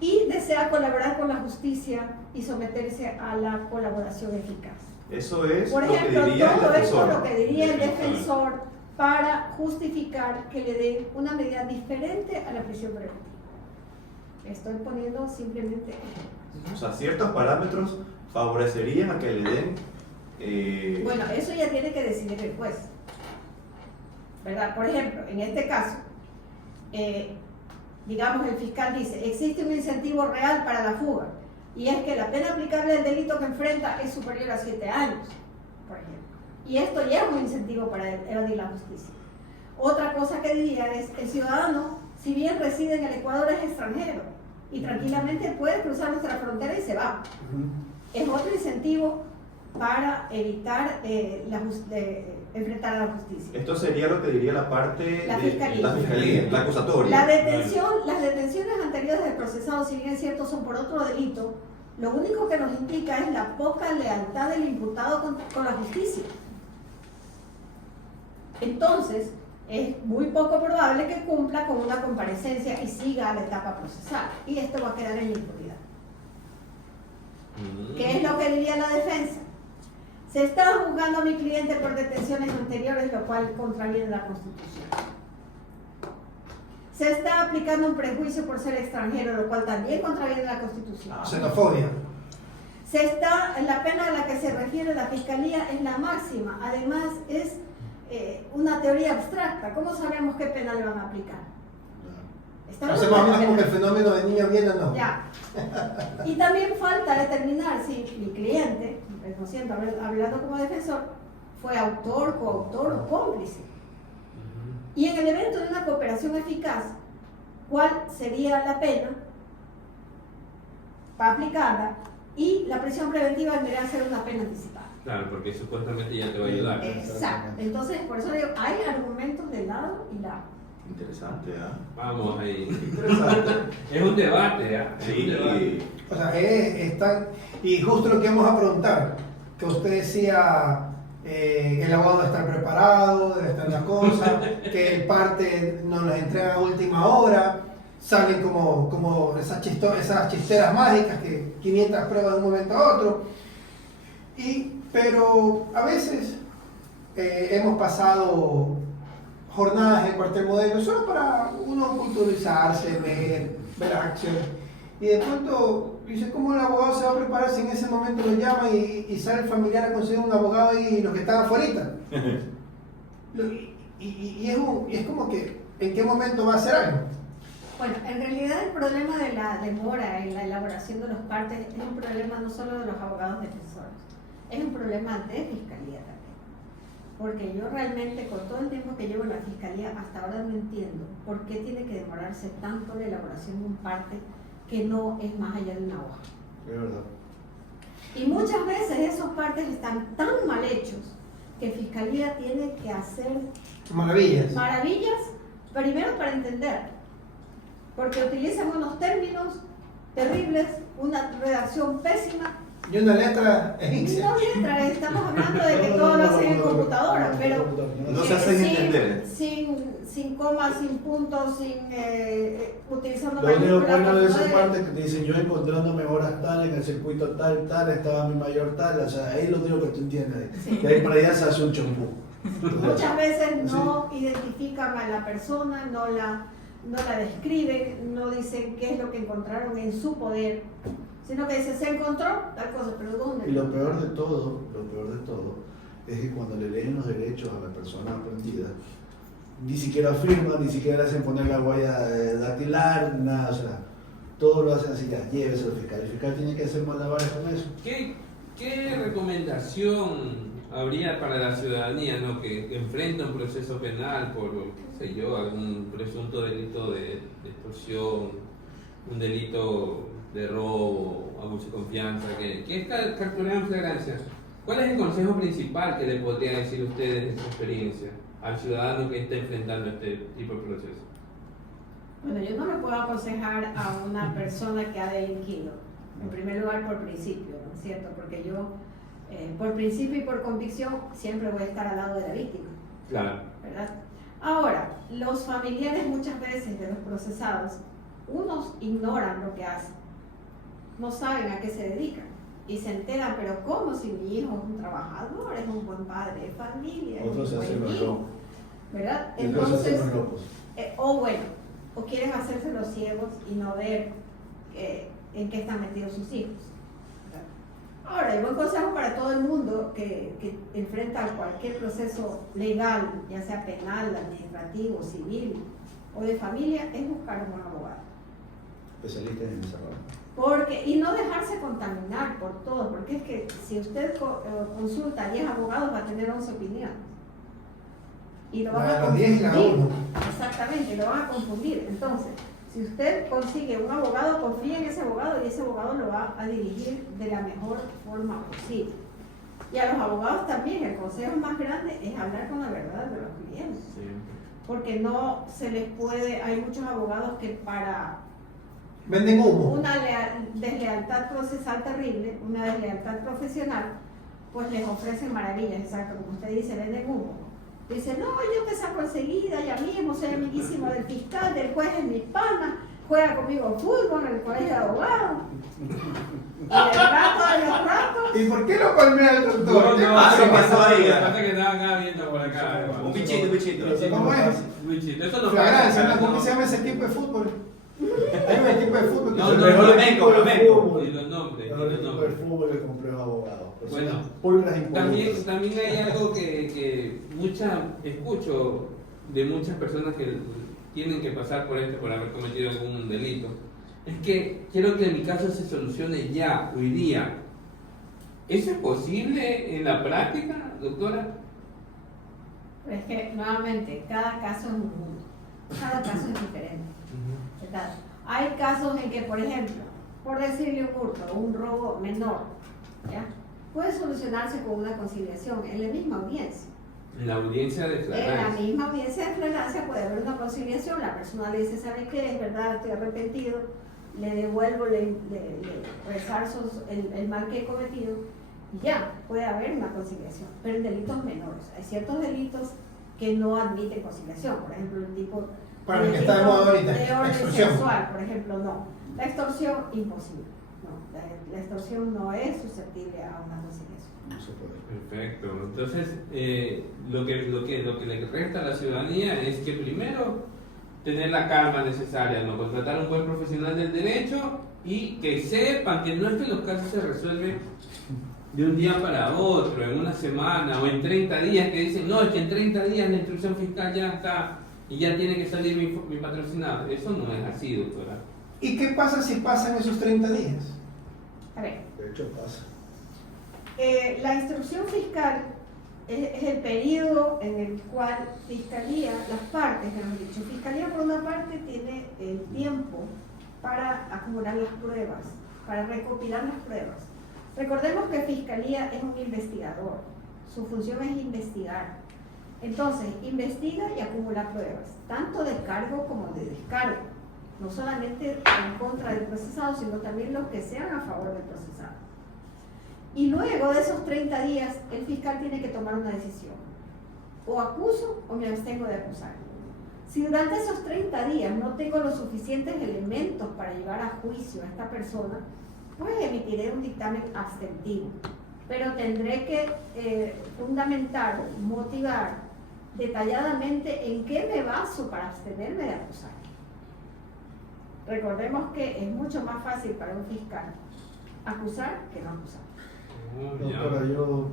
Y desea colaborar con la justicia y someterse a la colaboración eficaz. Eso es Por lo ejemplo, que diría el todo esto defensor. es lo que diría el defensor para justificar que le den una medida diferente a la prisión preventiva. Estoy poniendo simplemente ejemplos. O sea, ciertos parámetros favorecerían a que le den... Bueno, eso ya tiene que decidir el juez, ¿verdad? Por ejemplo, en este caso, digamos, el fiscal dice, existe un incentivo real para la fuga, y es que la pena aplicable al delito que enfrenta es superior a 7 años, por ejemplo. Y esto ya es un incentivo para evadir la justicia. Otra cosa que diría es, el ciudadano, si bien reside en el Ecuador, es extranjero, y tranquilamente puede cruzar nuestra frontera y se va. Es otro incentivo para evitar enfrentar a la justicia. Esto sería lo que diría la parte La de fiscalía. la fiscalía, la acusatoria. Las detenciones anteriores del procesado, si bien es cierto, son por otro delito, lo único que nos indica es la poca lealtad del imputado con la justicia. Entonces, es muy poco probable que cumpla con una comparecencia y siga a la etapa procesal. Y esto va a quedar en la impunidad. ¿Qué es lo que diría la defensa? Se está juzgando a mi cliente por detenciones anteriores, lo cual contraviene la Constitución. Se está aplicando un prejuicio por ser extranjero, lo cual también contraviene la Constitución. Xenofobia. La pena a la que se refiere la Fiscalía es la máxima. Además, es una teoría abstracta. ¿Cómo sabemos qué pena le van a aplicar? Hacemos menos como que el fenómeno de niño viene o no. Ya. Y también falta determinar si mi cliente, no siempre hablando como defensor, fue autor, coautor o cómplice. Y en el evento de una cooperación eficaz, ¿cuál sería la pena para aplicarla? Y la prisión preventiva debería ser una pena anticipada. Claro, porque supuestamente ya te va a ayudar. Exacto. Entonces, por eso digo, hay argumentos de lado y lado. Interesante, ¿ah? Vamos ahí. Interesante. Es un debate, ¿ah? Es un debate. Sí. O sea, y justo lo que vamos a preguntar, que usted decía, el abogado debe estar preparado, debe estar en la cosa, que el parte nos las entrega a última hora, salen como esas chisteras mágicas, que 500 pruebas de un momento a otro, pero a veces hemos pasado jornadas en cuartel modelo solo para uno culturizarse, ver las acciones. Y de pronto dice, ¿cómo el abogado se va a preparar si en ese momento lo llama y sale el familiar a conseguir un abogado y los que están afuera? y es como que, ¿en qué momento va a hacer algo? Bueno, en realidad el problema de la demora en la elaboración de los partes es un problema no solo de los abogados defensores, es un problema de fiscalía también. Porque yo realmente, con todo el tiempo que llevo en la fiscalía, hasta ahora no entiendo por qué tiene que demorarse tanto la elaboración de un parte que no es más allá de una hoja. Es verdad. Y muchas veces esos partes están tan mal hechos que fiscalía tiene que hacer Maravillas. maravillas, primero para entender, porque utilizan unos términos terribles, una redacción pésima. Y una letra egipcia. No letra, estamos hablando de que todo lo hacen en computadora, pero No se hacen entender. sin comas, sin puntos, utilizando Lo único mayúsculas, bueno de esa punto parte que te dicen, yo encontrando mejoras tal, en el circuito tal, estaba mi mayor tal, o sea, ahí lo digo que tú entiendes. Sí. De ahí para allá se hace un champú. Muchas veces no identifican a la persona, no la describen, no dicen qué es lo que encontraron en su poder, sino que dice, se encontró tal cosa, pero ¿dónde? Y lo peor de todo es que cuando le leen los derechos a la persona aprendida, ni siquiera firman, ni siquiera hacen poner la huella dactilar, nada, o sea, todo lo hacen así, ya, llévese al fiscal. El fiscal tiene que hacer malabares con eso. ¿Qué recomendación habría para la ciudadanía, ¿no?, que enfrenta un proceso penal por, qué sé yo, algún presunto delito de extorsión, un delito de robo, abuso de confianza, que es capturado en flagrancia? ¿Cuál es el consejo principal que le podría decir ustedes de su experiencia al ciudadano que está enfrentando este tipo de proceso? Bueno, yo no le puedo aconsejar a una persona que ha delinquido, en primer lugar por principio, ¿no es cierto? Porque yo, por principio y por convicción, siempre voy a estar al lado de la víctima. Claro. ¿Verdad? Ahora, los familiares muchas veces de los procesados, unos ignoran lo que hacen, no saben a qué se dedican y se enteran, pero ¿cómo si mi hijo es un trabajador, es un buen padre de familia, Otros es se un hacen buen los hijo? locos. ¿Verdad? Y otros se hacen Entonces, los locos. o quieren hacerse los ciegos y no ver en qué están metidos sus hijos. ¿Verdad? Ahora, el buen consejo para todo el mundo que enfrenta cualquier proceso legal, ya sea penal, administrativo, civil o de familia, es buscar un buen abogado. Especialistas en esa rama. Y no dejarse contaminar por todo, porque es que si usted consulta a 10 abogados va a tener 11 opiniones. Y lo van a Los 10 y la confundir. 1. Exactamente, lo van a confundir. Entonces, si usted consigue un abogado, confía en ese abogado y ese abogado lo va a dirigir de la mejor forma posible. Y a los abogados también, el consejo más grande es hablar con la verdad de los clientes. Sí. Porque no se les puede, hay muchos abogados que para Venden humo. una deslealtad procesal terrible, una deslealtad profesional, pues les ofrecen maravillas, exacto, como usted dice, venden humo. Dice, no, yo te saco enseguida, ya mismo, soy amiguísimo del fiscal, del juez es mi pana, juega conmigo fútbol en el colegio de abogados. Y del rato de los ratos, ¿Y por qué lo colmea el doctor? ¿Qué No, pasa? ¿qué pasó ahí? Lo que pasa es que estaba acá viendo por acá. Un bichito. ¿Cómo es? Un bichito. Eso no Flagrancia, pasa, ¿no? ¿Cómo se llama ese equipo de fútbol? Hay un equipo de fútbol que No, se no, llama- Flamenco. Y los nombres, y El los equipo de nombres. fútbol el complejo abogado. Bueno, Pulgas impolutas. También hay algo que escucho de muchas personas que tienen que pasar por esto por haber cometido algún delito. Es que quiero que mi caso se solucione ya, hoy día. ¿Eso es posible en la práctica, doctora? es que nuevamente, cada caso es un mundo, cada caso es diferente. ¿Verdad? Hay casos en que, por ejemplo, por decirle un hurto, un robo menor, ¿ya? Puede solucionarse con una conciliación en la misma audiencia. En la audiencia de En la flagrancia. misma audiencia de flagrancia puede haber una conciliación, la persona le dice, ¿sabe qué? Es verdad, estoy arrepentido, le devuelvo, le resarzo el mal que he cometido, y ya, puede haber una conciliación, pero en delitos menores. Hay ciertos delitos que no admiten conciliación, por ejemplo, el tipo Para el que está de moda ahorita, de la orden extorsión. sexual, por ejemplo, no. La extorsión, imposible. No, la extorsión no es susceptible a una conciliación. No se puede. Perfecto. Entonces, lo que le resta a la ciudadanía es que primero tener la calma necesaria, ¿no? Contratar a un buen profesional del derecho y que sepan que no es que los casos se resuelven de un día para otro, en una semana o en 30 días, que dicen, no, es que en 30 días la instrucción fiscal ya está y ya tiene que salir mi patrocinado. Eso no es así, doctora. ¿Y qué pasa si pasan esos 30 días? A ver, De hecho pasa. la instrucción fiscal es el periodo en el cual Fiscalía, las partes, mejor dicho, Fiscalía por una parte tiene el tiempo para acumular las pruebas, para recopilar las pruebas. Recordemos que Fiscalía es un investigador, su función es investigar. Entonces, investiga y acumula pruebas, tanto de cargo como de descargo, no solamente en contra del procesado, sino también los que sean a favor del procesado. Y luego de esos 30 días, el fiscal tiene que tomar una decisión. O acuso o me abstengo de acusar. Si durante esos 30 días no tengo los suficientes elementos para llevar a juicio a esta persona, pues emitiré un dictamen abstentivo. Pero tendré que fundamentar, motivar detalladamente en qué me baso para abstenerme de acusar. Recordemos que es mucho más fácil para un fiscal acusar que no acusar. Doctora, yo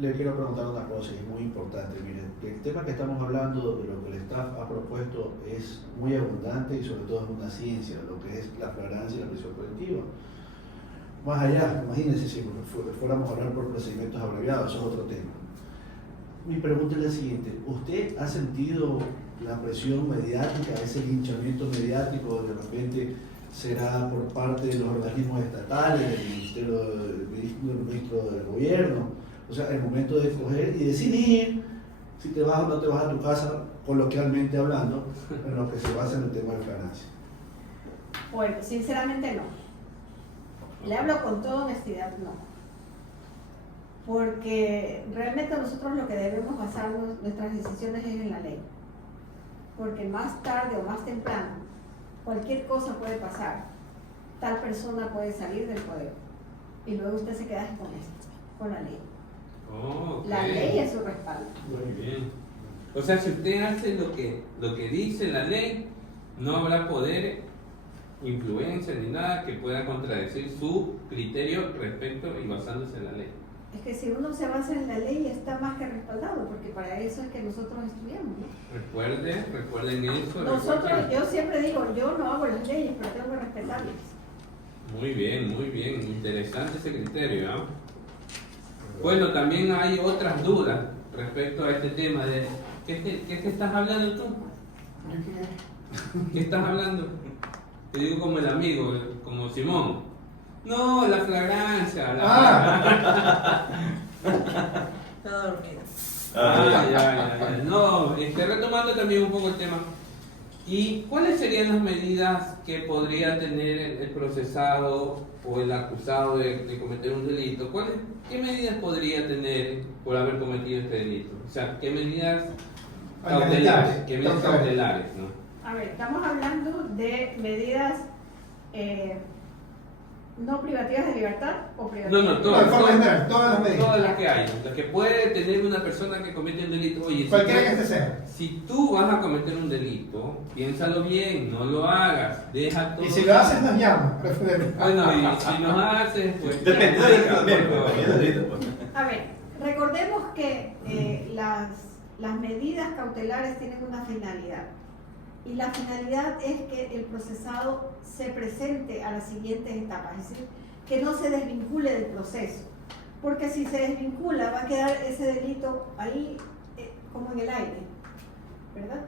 le quiero preguntar una cosa y es muy importante. Miren, el tema que estamos hablando, de lo que el staff ha propuesto, es muy abundante y sobre todo es una ciencia, lo que es la flagrancia y la prisión preventiva. Más allá, imagínense si fuéramos a hablar por procedimientos abreviados, eso es otro tema. Mi pregunta es la siguiente: ¿usted ha sentido la presión mediática, ese linchamiento mediático de repente será por parte de los organismos estatales, del Ministerio del Ministro del Gobierno? O sea, el momento de escoger y decidir si te vas o no te vas a tu casa, coloquialmente hablando, en lo que se basa en el tema de flagrancia. Bueno, sinceramente no. Le hablo con toda honestidad, no. Porque realmente nosotros lo que debemos basarnos nuestras decisiones es en la ley. Porque más tarde o más temprano, cualquier cosa puede pasar. Tal persona puede salir del poder. Y luego usted se queda con esto, con la ley. Oh, okay. La ley es su respaldo. Muy bien. O sea, si usted hace lo que dice la ley, no habrá poder, influencia ni nada que pueda contradecir su criterio respecto y basándose en la ley. Es que si uno se basa en la ley está más que respaldado, porque para eso es que nosotros estudiamos, ¿no? Recuerden eso. Nosotros, yo siempre digo, yo no hago las leyes, pero tengo que respetarlas. Muy bien, interesante ese criterio, ¿no? Bueno, también hay otras dudas respecto a este tema de ¿qué estás hablando tú? ¿Qué estás hablando? Te digo como el amigo, como Simón. No, la flagrancia. Está dormido. Ya. No, retomando también un poco el tema. ¿Y cuáles serían las medidas que podría tener el procesado o el acusado de cometer un delito? ¿Qué medidas podría tener por haber cometido este delito? O sea, ¿qué medidas cautelares? ¿Qué medidas cautelares, no? A ver, estamos hablando de medidas no privativas de libertad o privativas No, No, de forma general, todas las medidas. Todas las que hay, las que puede tener una persona que comete un delito. Oye, Cualquiera que este sea. si tú vas a cometer un delito, piénsalo bien, no lo hagas, deja todo. Y si lo haces, nos llama. Bueno, y si no haces, pues. Depende del delito también, Por favor. pues. A ver, recordemos que las medidas cautelares tienen una finalidad. Y la finalidad es que el procesado se presente a las siguientes etapas, es decir, que no se desvincule del proceso. Porque si se desvincula, va a quedar ese delito ahí como en el aire, ¿verdad?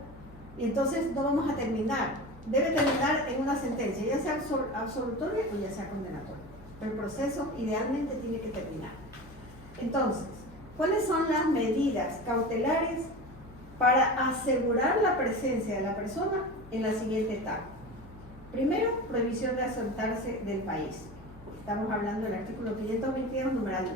Y entonces no vamos a terminar. Debe terminar en una sentencia, ya sea absolutoria o ya sea condenatoria. Pero el proceso idealmente tiene que terminar. Entonces, ¿cuáles son las medidas cautelares para asegurar la presencia de la persona en la siguiente etapa? Primero, prohibición de ausentarse del país. Estamos hablando del artículo 522, numeral 1.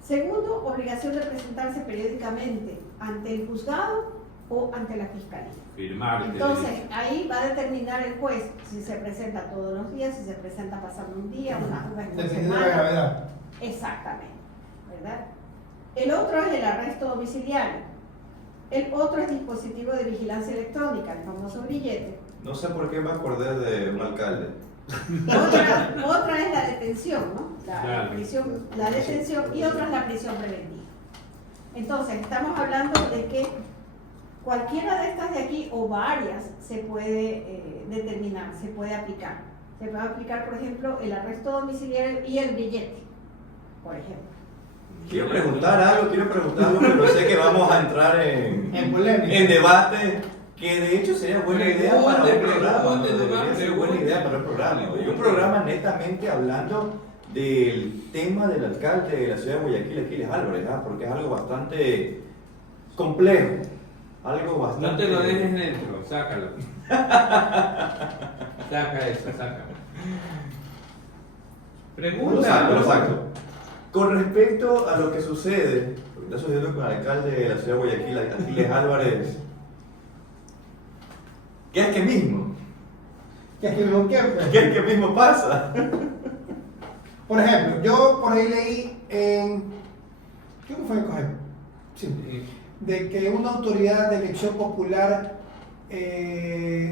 Segundo, obligación de presentarse periódicamente ante el juzgado o ante la fiscalía. Firmar. Entonces, ahí va a determinar el juez si se presenta todos los días, si se presenta pasando un día, una vez por Dependiendo de la semana. gravedad. Exactamente, ¿verdad? El otro es el arresto domiciliario. El otro es dispositivo de vigilancia electrónica, el famoso grillete. No sé por qué me acordé de un alcalde Otra es la detención, ¿no? Claro. La detención y otra es la prisión preventiva. Entonces, estamos hablando de que cualquiera de estas de aquí o varias se puede determinar, se puede aplicar. Se puede aplicar, por ejemplo, el arresto domiciliario y el billete, por ejemplo. Quiero preguntar algo, pero sé que vamos a entrar En polémica. en debate, que de hecho sería buena idea para un programa. Pregunte, Debería ser buena idea para un programa. Y un programa netamente hablando del tema del alcalde de la ciudad de Guayaquil, Aquiles Álvarez, ¿ah? Porque es algo bastante complejo. Algo bastante... No te lo dejes dentro, sácalo. Saca eso, sácalo. Pregunta. Lo saco. Con respecto a lo que sucede, lo que está sucediendo con el alcalde de la ciudad de Guayaquil, Aquiles Álvarez, ¿qué es que mismo? ¿Qué es que mismo qué? ¿Qué es que mismo pasa? Por ejemplo, yo por ahí leí en... ¿Qué fue en COGEP? Sí. De que una autoridad de elección popular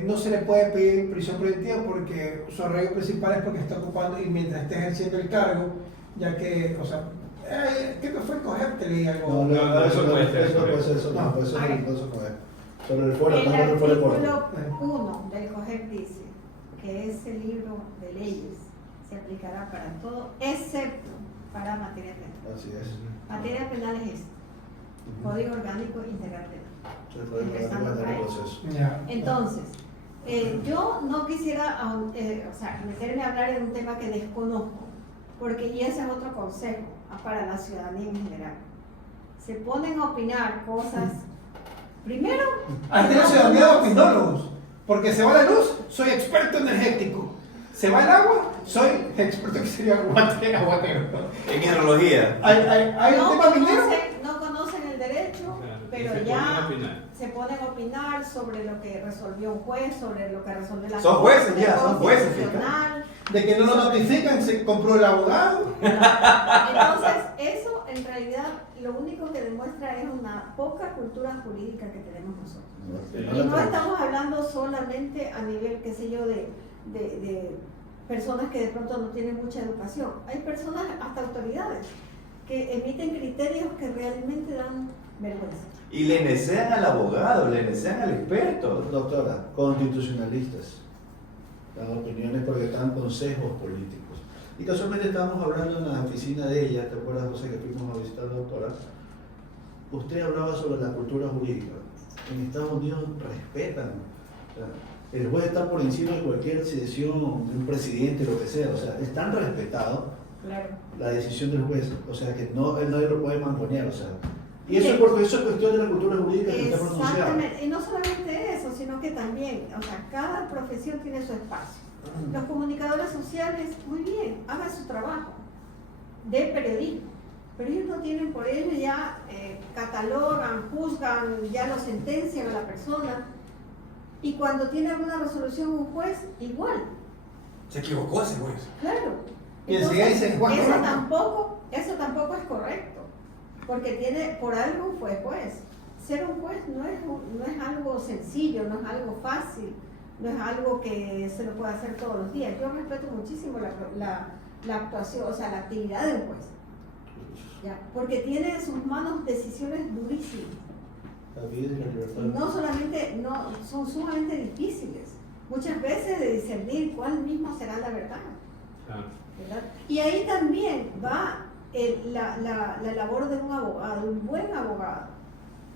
no se le puede pedir prisión preventiva porque su arreglo principal es porque está ocupando y mientras esté ejerciendo el cargo, ya que, o sea, creo que fue en COGEP que leí algo. No, eso no puede ser, eso no puede ser, No. puede ser, eso no es. Sobre el foro, El estamos en el foro de artículo corte. 1 del COGEP dice que ese libro de leyes se aplicará para todo, excepto para materia penal. Así es. Materia penal es esto, Código Orgánico Integral Penal. Se puede Empezando mantener el por ahí. proceso. Ya. Entonces, yo no quisiera meterme a hablar de un tema que desconozco, porque y ese es otro consejo para la ciudadanía en general. Se ponen a opinar cosas, primero... Ante la ciudadanía de opinólogos, porque se va la luz, soy experto energético. Se va el agua, soy experto que sería aguatero. En hidrología. Hay un tema minero. No conocen el derecho, Claro, y pero se ponen ya a opinar. se ponen a opinar sobre lo que resolvió un juez, sobre lo que resolvió la Son jueces Corte ya, son jueces, Constitucional. De que no lo notifican, se compró el abogado. Entonces, eso en realidad lo único que demuestra es una poca cultura jurídica que tenemos nosotros. Y no estamos hablando solamente a nivel, qué sé yo, de personas que de pronto no tienen mucha educación. Hay personas, hasta autoridades, que emiten criterios que realmente dan vergüenza. Y le necean al abogado, le necean al experto. Doctora, constitucionalistas, dan opiniones porque dan consejos políticos. Y casualmente estábamos hablando en la oficina de ella, ¿te acuerdas, José, que fuimos a visitar a la doctora? Usted hablaba sobre la cultura jurídica. En Estados Unidos respetan. O sea, el juez está por encima de cualquier decisión de un presidente, lo que sea. O sea, es tan respetado Claro. la decisión del juez. O sea, que no, él nadie lo puede mangonear. O sea, y eso es porque eso es cuestión de la cultura jurídica que está pronunciada. Exactamente. Y no solamente eso, sino que también, o sea, cada profesión tiene su espacio. Los comunicadores sociales, muy bien, hagan su trabajo de periodismo, pero ellos no tienen por ello ya catalogan, juzgan, ya lo sentencian a la persona, y cuando tiene alguna resolución un juez, igual, Se equivocó ese juez. claro. Y enseguida Entonces, dicen, Juan eso Correcto. tampoco es correcto, porque tiene, por algo fue juez. Ser un juez no es algo sencillo, no es algo fácil, no es algo que se lo pueda hacer todos los días. Yo respeto muchísimo la actuación, o sea, la actividad del juez, ¿ya? Porque tiene en sus manos decisiones durísimas. La vida y la libertad. Y no solamente, son sumamente difíciles, muchas veces de discernir cuál mismo será la verdad, Claro. ¿verdad? Y ahí también va la labor de un abogado, un buen abogado,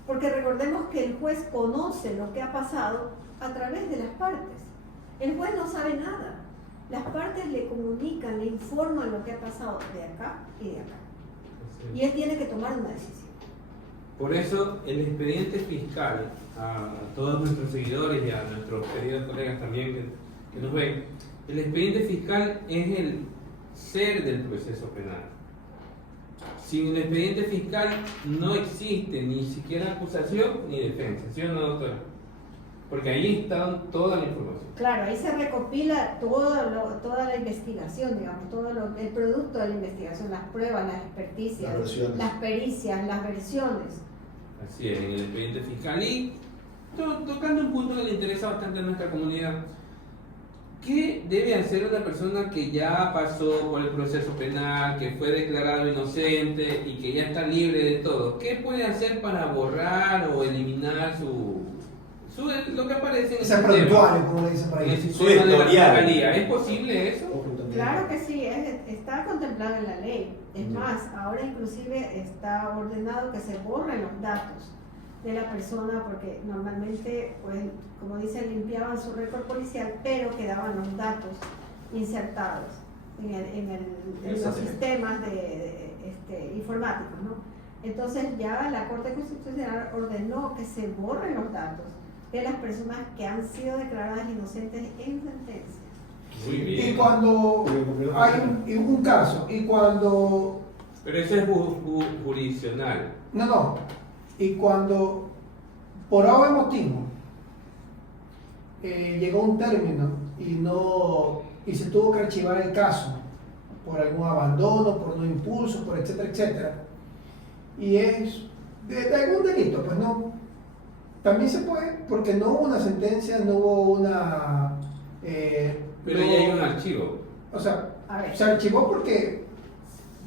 porque recordemos que el juez conoce lo que ha pasado a través de las partes. El juez no sabe nada, las partes le comunican, le informan lo que ha pasado de acá y de acá, y él tiene que tomar una decisión. Por eso el expediente fiscal, a todos nuestros seguidores y a nuestros queridos colegas también que nos ven, el expediente fiscal es el ser del proceso penal. Sin el expediente fiscal no existe ni siquiera acusación ni defensa, ¿sí o no, doctora? Porque ahí está toda la información. Claro, ahí se recopila toda la investigación, digamos, el producto de la investigación, las pruebas, las experticias, Las versiones. las pericias, las versiones. Así es, en el expediente fiscal. Y tocando un punto que le interesa bastante a nuestra comunidad, ¿qué debe hacer una persona que ya pasó por el proceso penal, que fue declarado inocente y que ya está libre de todo? ¿Qué puede hacer para borrar o eliminar lo que aparece en el Ese sistema? prontuario, como le dicen por En el ahí. sistema de la historial. fiscalía? ¿Es posible eso? Claro que sí, está contemplado en la ley. Es Ya. más, ahora inclusive está ordenado que se borren los datos de la persona porque normalmente, pues, como dicen, limpiaban su récord policial, pero quedaban los datos insertados en los Exactamente. sistemas informáticos, ¿no? Entonces ya la Corte Constitucional ordenó que se borren los datos de las personas que han sido declaradas inocentes en sentencia. Muy Y bien. cuando hay un caso, y cuando Pero eso es jurisdiccional. no, y cuando por algún motivo llegó un término y se tuvo que archivar el caso por algún abandono, por no impulso, por etcétera, etcétera, y es de algún delito, pues no, también se puede, porque no hubo una sentencia, no hubo una... Pero no- ya hay un archivo. O sea, A ver. se archivó porque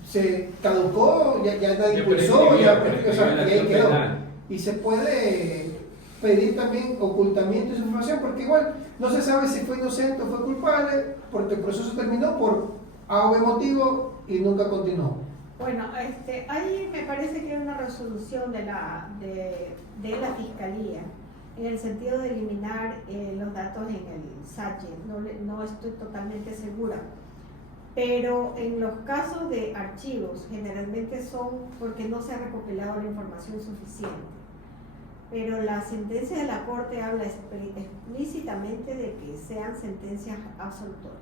se caducó, ya nadie Ya impulsó, prescribió, ya, prescribió o sea, la y ahí acción quedó. penal. Y se puede pedir también ocultamiento de esa información, porque igual no se sabe si fue inocente o fue culpable, porque el proceso terminó por A o B motivo y nunca continuó. Bueno, ahí me parece que hay una resolución de la Fiscalía en el sentido de eliminar los datos en el SACHE. No estoy totalmente segura. Pero en los casos de archivos, generalmente son porque no se ha recopilado la información suficiente. Pero la sentencia de la Corte habla explícitamente de que sean sentencias absolutorias.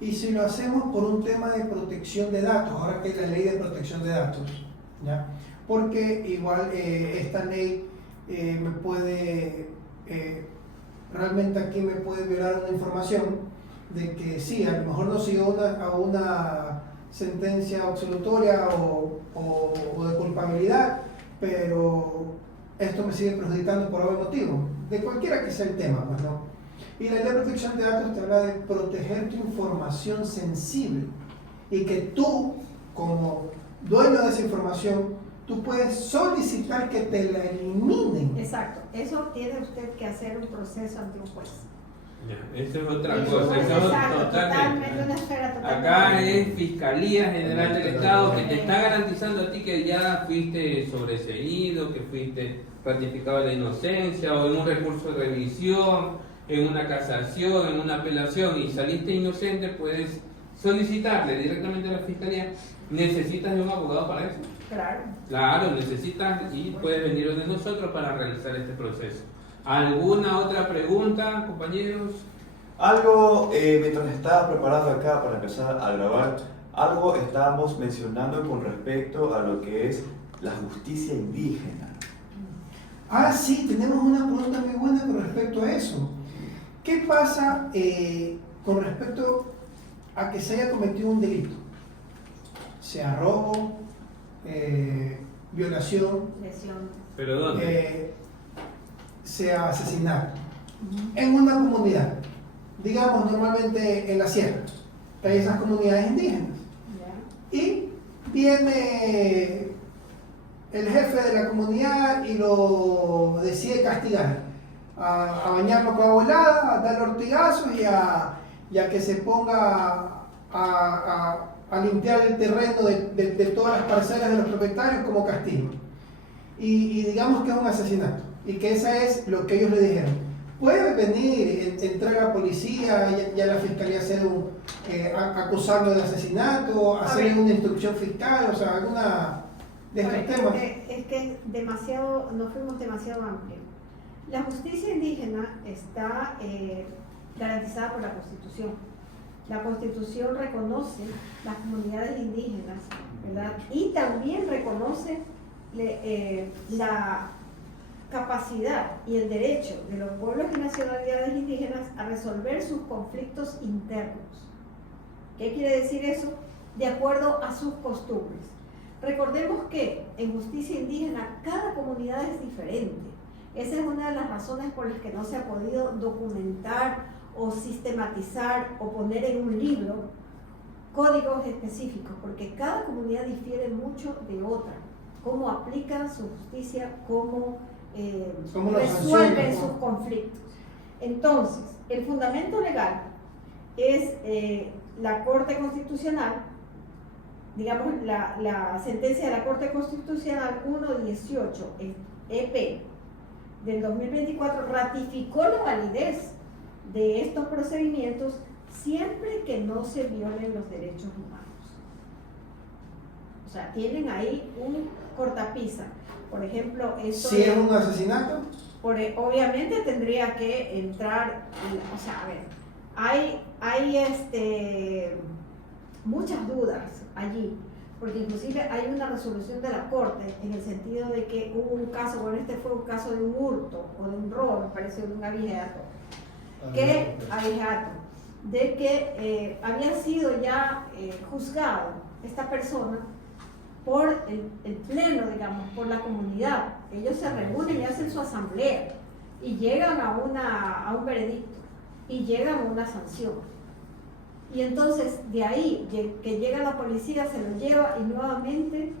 Y si lo hacemos por un tema de protección de datos, ahora que es la ley de protección de datos, ¿ya? Porque igual esta ley me puede, realmente aquí me puede violar una información de que sí, a lo mejor no siguió a una sentencia absolutoria o de culpabilidad, pero esto me sigue perjudicando por algún motivo, de cualquiera que sea el tema, pues no. Y la ley de protección de datos te habla de proteger tu información sensible y que tú, como dueño de esa información, tú puedes solicitar que te la eliminen. Exacto, eso tiene usted que hacer un proceso ante un juez. Ya, eso es otra Eso cosa. es Eso es exacto, totalmente totalmente. una esfera totalmente. Acá es Fiscalía General del Estado que te está garantizando a ti que ya fuiste sobreseído, que fuiste ratificado de la inocencia o en un recurso de revisión, en una casación, en una apelación y saliste inocente, puedes solicitarle directamente a la Fiscalía. ¿Necesitas de un abogado para eso? Claro. Claro, necesitas y puedes venir de nosotros para realizar este proceso. ¿Alguna otra pregunta, compañeros? Algo, mientras estaba preparando acá para empezar a grabar, algo estábamos mencionando con respecto a lo que es la justicia indígena. Ah, sí, tenemos una pregunta muy buena con respecto a eso. ¿Qué pasa con respecto a que se haya cometido un delito? Sea robo, violación, Lesión. ¿Pero dónde? sea asesinato. En una comunidad, digamos normalmente en la sierra, que hay esas comunidades indígenas. ¿Ya? Y viene el jefe de la comunidad y lo decide castigar, a bañarlo con agua helada, a darle ortigazos y a que se ponga a limpiar el terreno de todas las parcelas de los propietarios como castigo. Y digamos que es un asesinato y que esa es lo que ellos le dijeron. Puede venir, entrar a la policía y a la fiscalía hacer acusarlo de asesinato, hacer una instrucción fiscal, o sea, alguna de estos temas. Es que nos fuimos demasiado amplios. La justicia indígena está garantizada por la Constitución. La Constitución reconoce las comunidades indígenas, ¿verdad? Y también reconoce la capacidad y el derecho de los pueblos y nacionalidades indígenas a resolver sus conflictos internos. ¿Qué quiere decir eso? De acuerdo a sus costumbres. Recordemos que en justicia indígena cada comunidad es diferente. Esa es una de las razones por las que no se ha podido documentar o sistematizar o poner en un libro códigos específicos, porque cada comunidad difiere mucho de otra, cómo aplican su justicia, cómo ¿Cómo lo resuelven sancionan, sus no? conflictos. Entonces, el fundamento legal es la Corte Constitucional, digamos, la sentencia de la Corte Constitucional 118 EP del 2024 ratificó la validez de estos procedimientos siempre que no se violen los derechos humanos. O sea, tienen ahí un cortapisa. Por ejemplo, esto Si es un asesinato, obviamente tendría que entrar, o sea, a ver, hay muchas dudas allí, porque inclusive hay una resolución de la Corte en el sentido de que hubo un caso, bueno, este fue un caso de un hurto o de un robo, me parece, de un abigeato, de que había sido ya juzgado esta persona por el pleno, digamos, por la comunidad. Ellos se reúnen y hacen su asamblea y llegan a un veredicto y llegan a una sanción. Y entonces de ahí que llega la policía, se lo lleva y nuevamente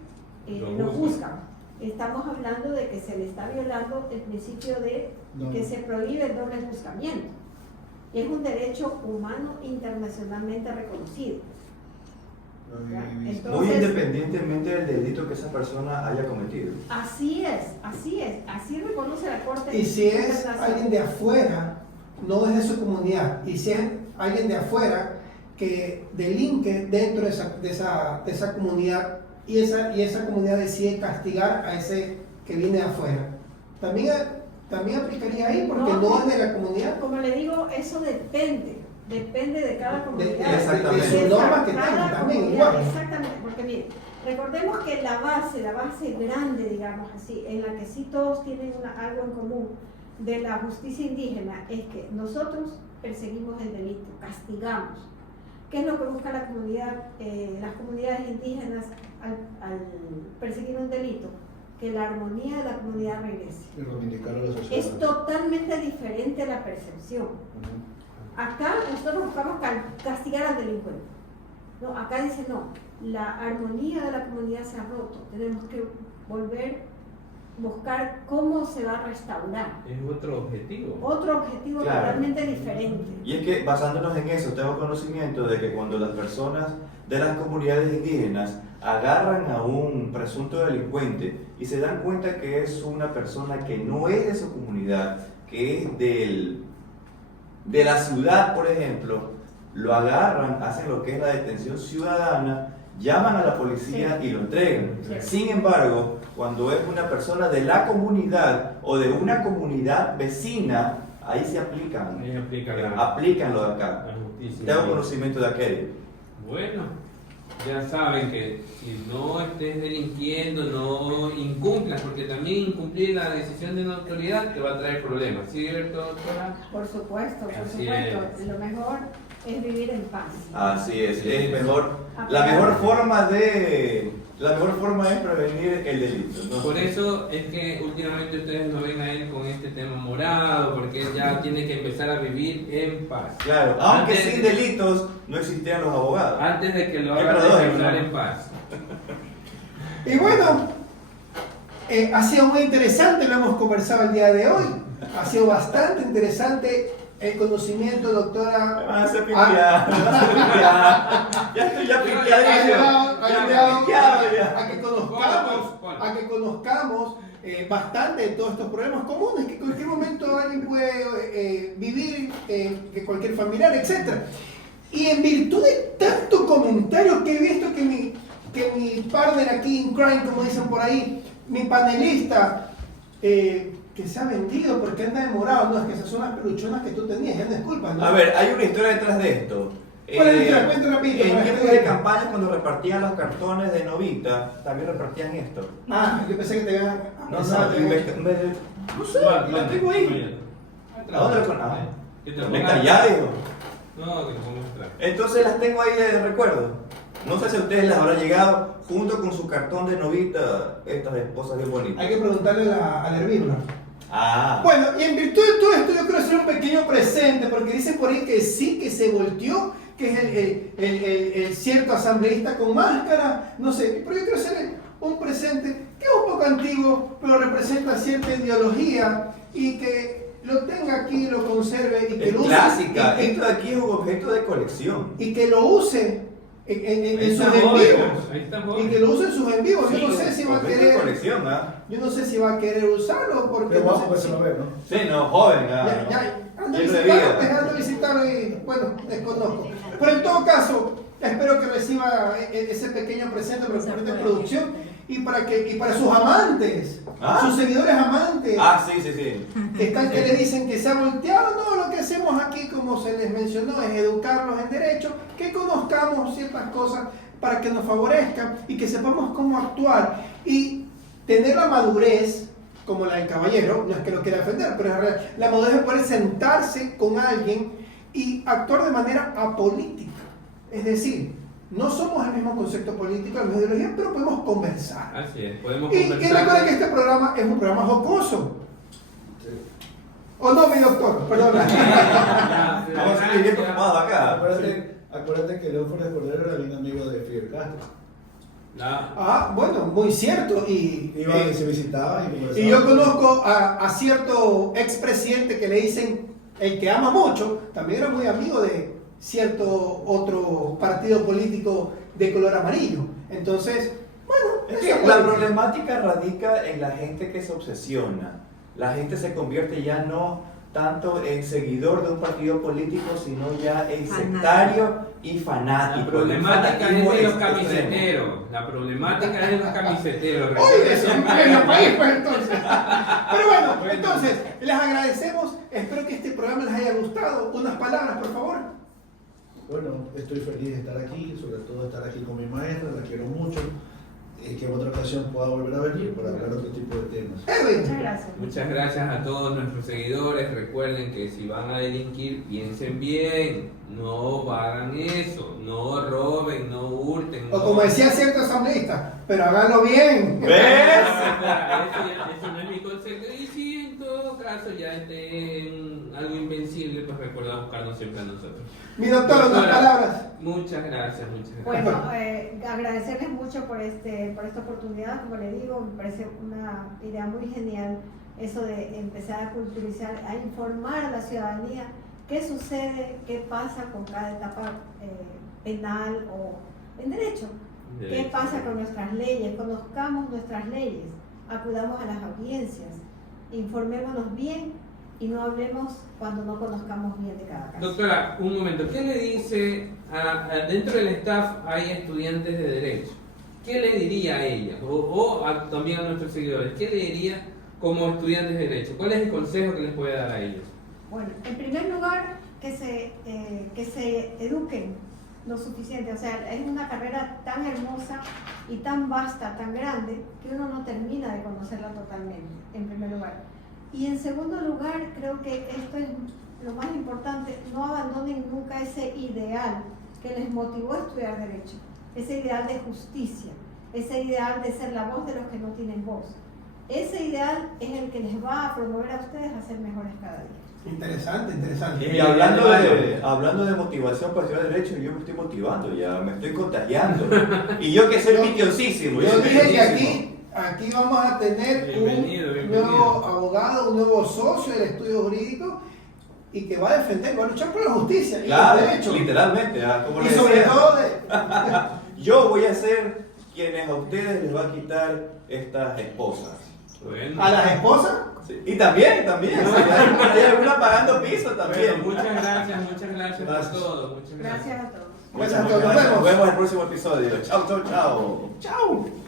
lo juzgan. Estamos hablando de que se le está violando el principio de que se prohíbe el doble juzgamiento. Y es un derecho humano internacionalmente reconocido. Muy Entonces, independientemente del delito que esa persona haya cometido. así reconoce la Corte y si es Internacional. alguien de afuera, no es de su comunidad, y si es alguien de afuera que delinque dentro de esa comunidad y esa comunidad decide castigar a ese que viene de afuera, también aplicaría ahí porque no es de la comunidad. Como le digo, eso depende de cada comunidad. Exactamente. De sus normas que Cada tengan también, comunidad, igual. exactamente, porque mire, recordemos que la base grande, digamos así, en la que sí todos tienen algo en común de la justicia indígena, es que nosotros perseguimos el delito, castigamos. ¿Qué es lo que busca la comunidad, las comunidades indígenas al perseguir un delito? Que la armonía de la comunidad regrese. Y reivindicarlo a la sociedad. Es totalmente diferente la percepción. Acá nosotros buscamos castigar al delincuente. No, acá dice no, la armonía de la comunidad se ha roto. Tenemos que buscar cómo se va a restaurar. Es otro objetivo. Otro objetivo Claro. totalmente diferente. Y es que basándonos en eso, tengo conocimiento de que cuando las personas de las comunidades indígenas agarran a un presunto delincuente y se dan cuenta que es una persona que no es de su comunidad, que es de la ciudad, por ejemplo, lo agarran, hacen lo que es la detención ciudadana, llaman a la policía y lo entregan. Sí. Sin embargo, cuando es una persona de la comunidad o de una comunidad vecina, ahí se aplican. Ahí aplica Aplican lo de acá. la justicia. Tengo conocimiento de aquello. Bueno, ya saben que si no estés delinquiendo, no incumplas, porque también incumplir la decisión de una autoridad te va a traer problemas. ¿Cierto, doctora? Por supuesto, Así es. Lo mejor es vivir en paz. Así es mejor. La mejor forma es prevenir el delito, ¿no? Por eso es que últimamente ustedes no ven a él con este tema morado, porque él ya tiene que empezar a vivir en paz. Claro, aunque Antes- sin delitos no existían los abogados. Antes de que lo Qué hagan paradójico, hablar ¿no? en paz. Y bueno, ha sido muy interesante, lo hemos conversado el día de hoy. Ha sido bastante interesante el conocimiento, Me doctora. van a hacer pipiar, me van a hacer pipiar. Ya estoy ya Ha pipiadillo. ayudado Ya pipiado ya. a que conozcamos bastante de todos estos problemas comunes que en cualquier momento alguien puede vivir, que cualquier familiar, etc. Y en virtud de tanto comentario que he visto que mi partner aquí in crime, como dicen por ahí, mi panelista, que se ha vendido porque anda demorado, no, es que esas son las peluchonas que tú tenías, ya no es culpa, ¿no? A ver, hay una historia detrás de esto. ¿Cuál es la historia? Cuenta rapidito, En para tiempos que de vean. campaña, cuando repartían los cartones de Novita, también repartían esto. Ah, yo pensé que te habían No, apresado, te habían- no sé, lo tengo ahí. ¿A dónde lo con? Ah, ¿Qué te lo pongas? metan ya, digo. No, que te pongas atrás. Entonces las tengo ahí de recuerdo. No sé si a ustedes les habrá llegado junto con su cartón de Novita estas esposas bien bonitas. Hay que preguntarle a la herbívora. Ah. Bueno, y en virtud de todo esto yo quiero hacer un pequeño presente, porque dicen por ahí que sí, que se volteó, que es el cierto asambleísta con máscara, no sé, pero yo quiero hacer un presente que es un poco antiguo, pero representa cierta ideología y que lo tenga aquí, lo conserve y que Es lo use. clásica, esto de aquí es un objeto de colección. Y que lo use en Ahí sus está en Jorge, vivos. ahí está Y Jorge. que lo use en sus en vivos. Yo no Sí, sé si va a objeto de querer. colección, ¿ah? Yo no sé si va a querer usarlo porque. Pero no vamos sé pues si- se lo ve, ¿no? Sí, no, joven. Ah, ya, ando a Lleno de visitarlo, vida. ando a visitarlo y bueno, desconozco. Pero en todo caso, espero que reciba ese pequeño presente por parte de producción y para sus amantes, Ah. sus seguidores amantes. Ah, sí, sí, sí. Que le dicen que se ha volteado. No, lo que hacemos aquí, como se les mencionó, es educarlos en derecho, que conozcamos ciertas cosas para que nos favorezcan y que sepamos cómo actuar y tener la madurez, como la del caballero, no es que lo quiera defender, pero es real, la madurez de poder sentarse con alguien y actuar de manera apolítica. Es decir, no somos el mismo concepto político, la misma ideología, pero podemos conversar. Así es, podemos Y conversar. recuerden que este programa es un programa jocoso. ¿O no, mi doctor? Perdón. Vamos a seguir bien preocupados acá. Acuérdate que León Flores Cordero era bien amigo de Fidel Castro. Ah, bueno, muy cierto. Iban y se visitaban y conversaban. Y yo conozco a cierto expresidente que le dicen el que ama mucho, también era muy amigo de cierto otro partido político de color amarillo. Entonces, bueno, Es eso que puede- la problemática radica en la gente que se obsesiona. La gente se convierte ya no tanto en seguidor de un partido político, sino ya en sectario y fanático. La problemática es Fanatismo de los extremo. camiseteros. La problemática es de los camiseteros. Oye, eso Recuerden es en el siempre- país, pues entonces. Pero bueno, entonces, les agradecemos. Espero que este programa les haya gustado. Unas palabras, por favor. Bueno, estoy feliz de estar aquí, sobre todo de estar aquí con mi maestra, la quiero mucho. Que en otra ocasión pueda volver a venir para hablar otro tipo de temas. Edwin. Muchas gracias. Muchas gracias a todos nuestros seguidores. Recuerden que si van a delinquir, piensen bien. No hagan eso. No roben, no hurten. O no- como decía cierto asambleísta, pero háganlo bien. ¿Ves? Eso no es mi consejo. Y si en todo caso ya esté en algo invencible, pues recuerda buscarnos siempre a nosotros. Mi doctor, unas Doctora, palabras. Muchas gracias, muchas gracias. Bueno, agradecerles mucho por esta oportunidad. Como le digo, me parece una idea muy genial eso de empezar a culturizar, a informar a la ciudadanía qué sucede, qué pasa con cada etapa penal o en derecho. ¿Qué pasa con nuestras leyes? Conozcamos nuestras leyes, acudamos a las audiencias, informémonos bien y no hablemos cuando no conozcamos bien de cada caso. Doctora, un momento. ¿Qué le dice dentro del staff hay estudiantes de derecho? ¿Qué le diría a ella también a nuestros seguidores? ¿Qué le diría como estudiantes de derecho? ¿Cuál es el consejo que les puede dar a ellos? Bueno, en primer lugar, que se eduquen lo suficiente. O sea, es una carrera tan hermosa y tan vasta, tan grande, que uno no termina de conocerla totalmente, en primer lugar. Y en segundo lugar, creo que esto es lo más importante, no abandonen nunca ese ideal que les motivó a estudiar Derecho, ese ideal de justicia, ese ideal de ser la voz de los que no tienen voz. Ese ideal es el que les va a promover a ustedes a ser mejores cada día. Interesante, interesante. Y hablando de motivación para estudiar derecho, yo me estoy motivando ya, me estoy contagiando. Y yo que soy pitiosísimo. Yo soy dije que pitiosísimo. aquí vamos a tener Bienvenido, un bienvenido. nuevo abogado, un nuevo socio del estudio jurídico y que va a defender, va a luchar por la justicia y Claro, los derechos. literalmente. Como Y les sobre decía, todo de... yo voy a ser quienes a ustedes les va a quitar estas esposas. Bueno, a las esposas. Sí. Y también, hay alguna pagando piso también. bueno, muchas gracias Gracias. por todo. Muchas gracias. Gracias a todos. Gracias a todos. Nos vemos. Nos vemos en el próximo episodio. Chao, chao, chao. Chao.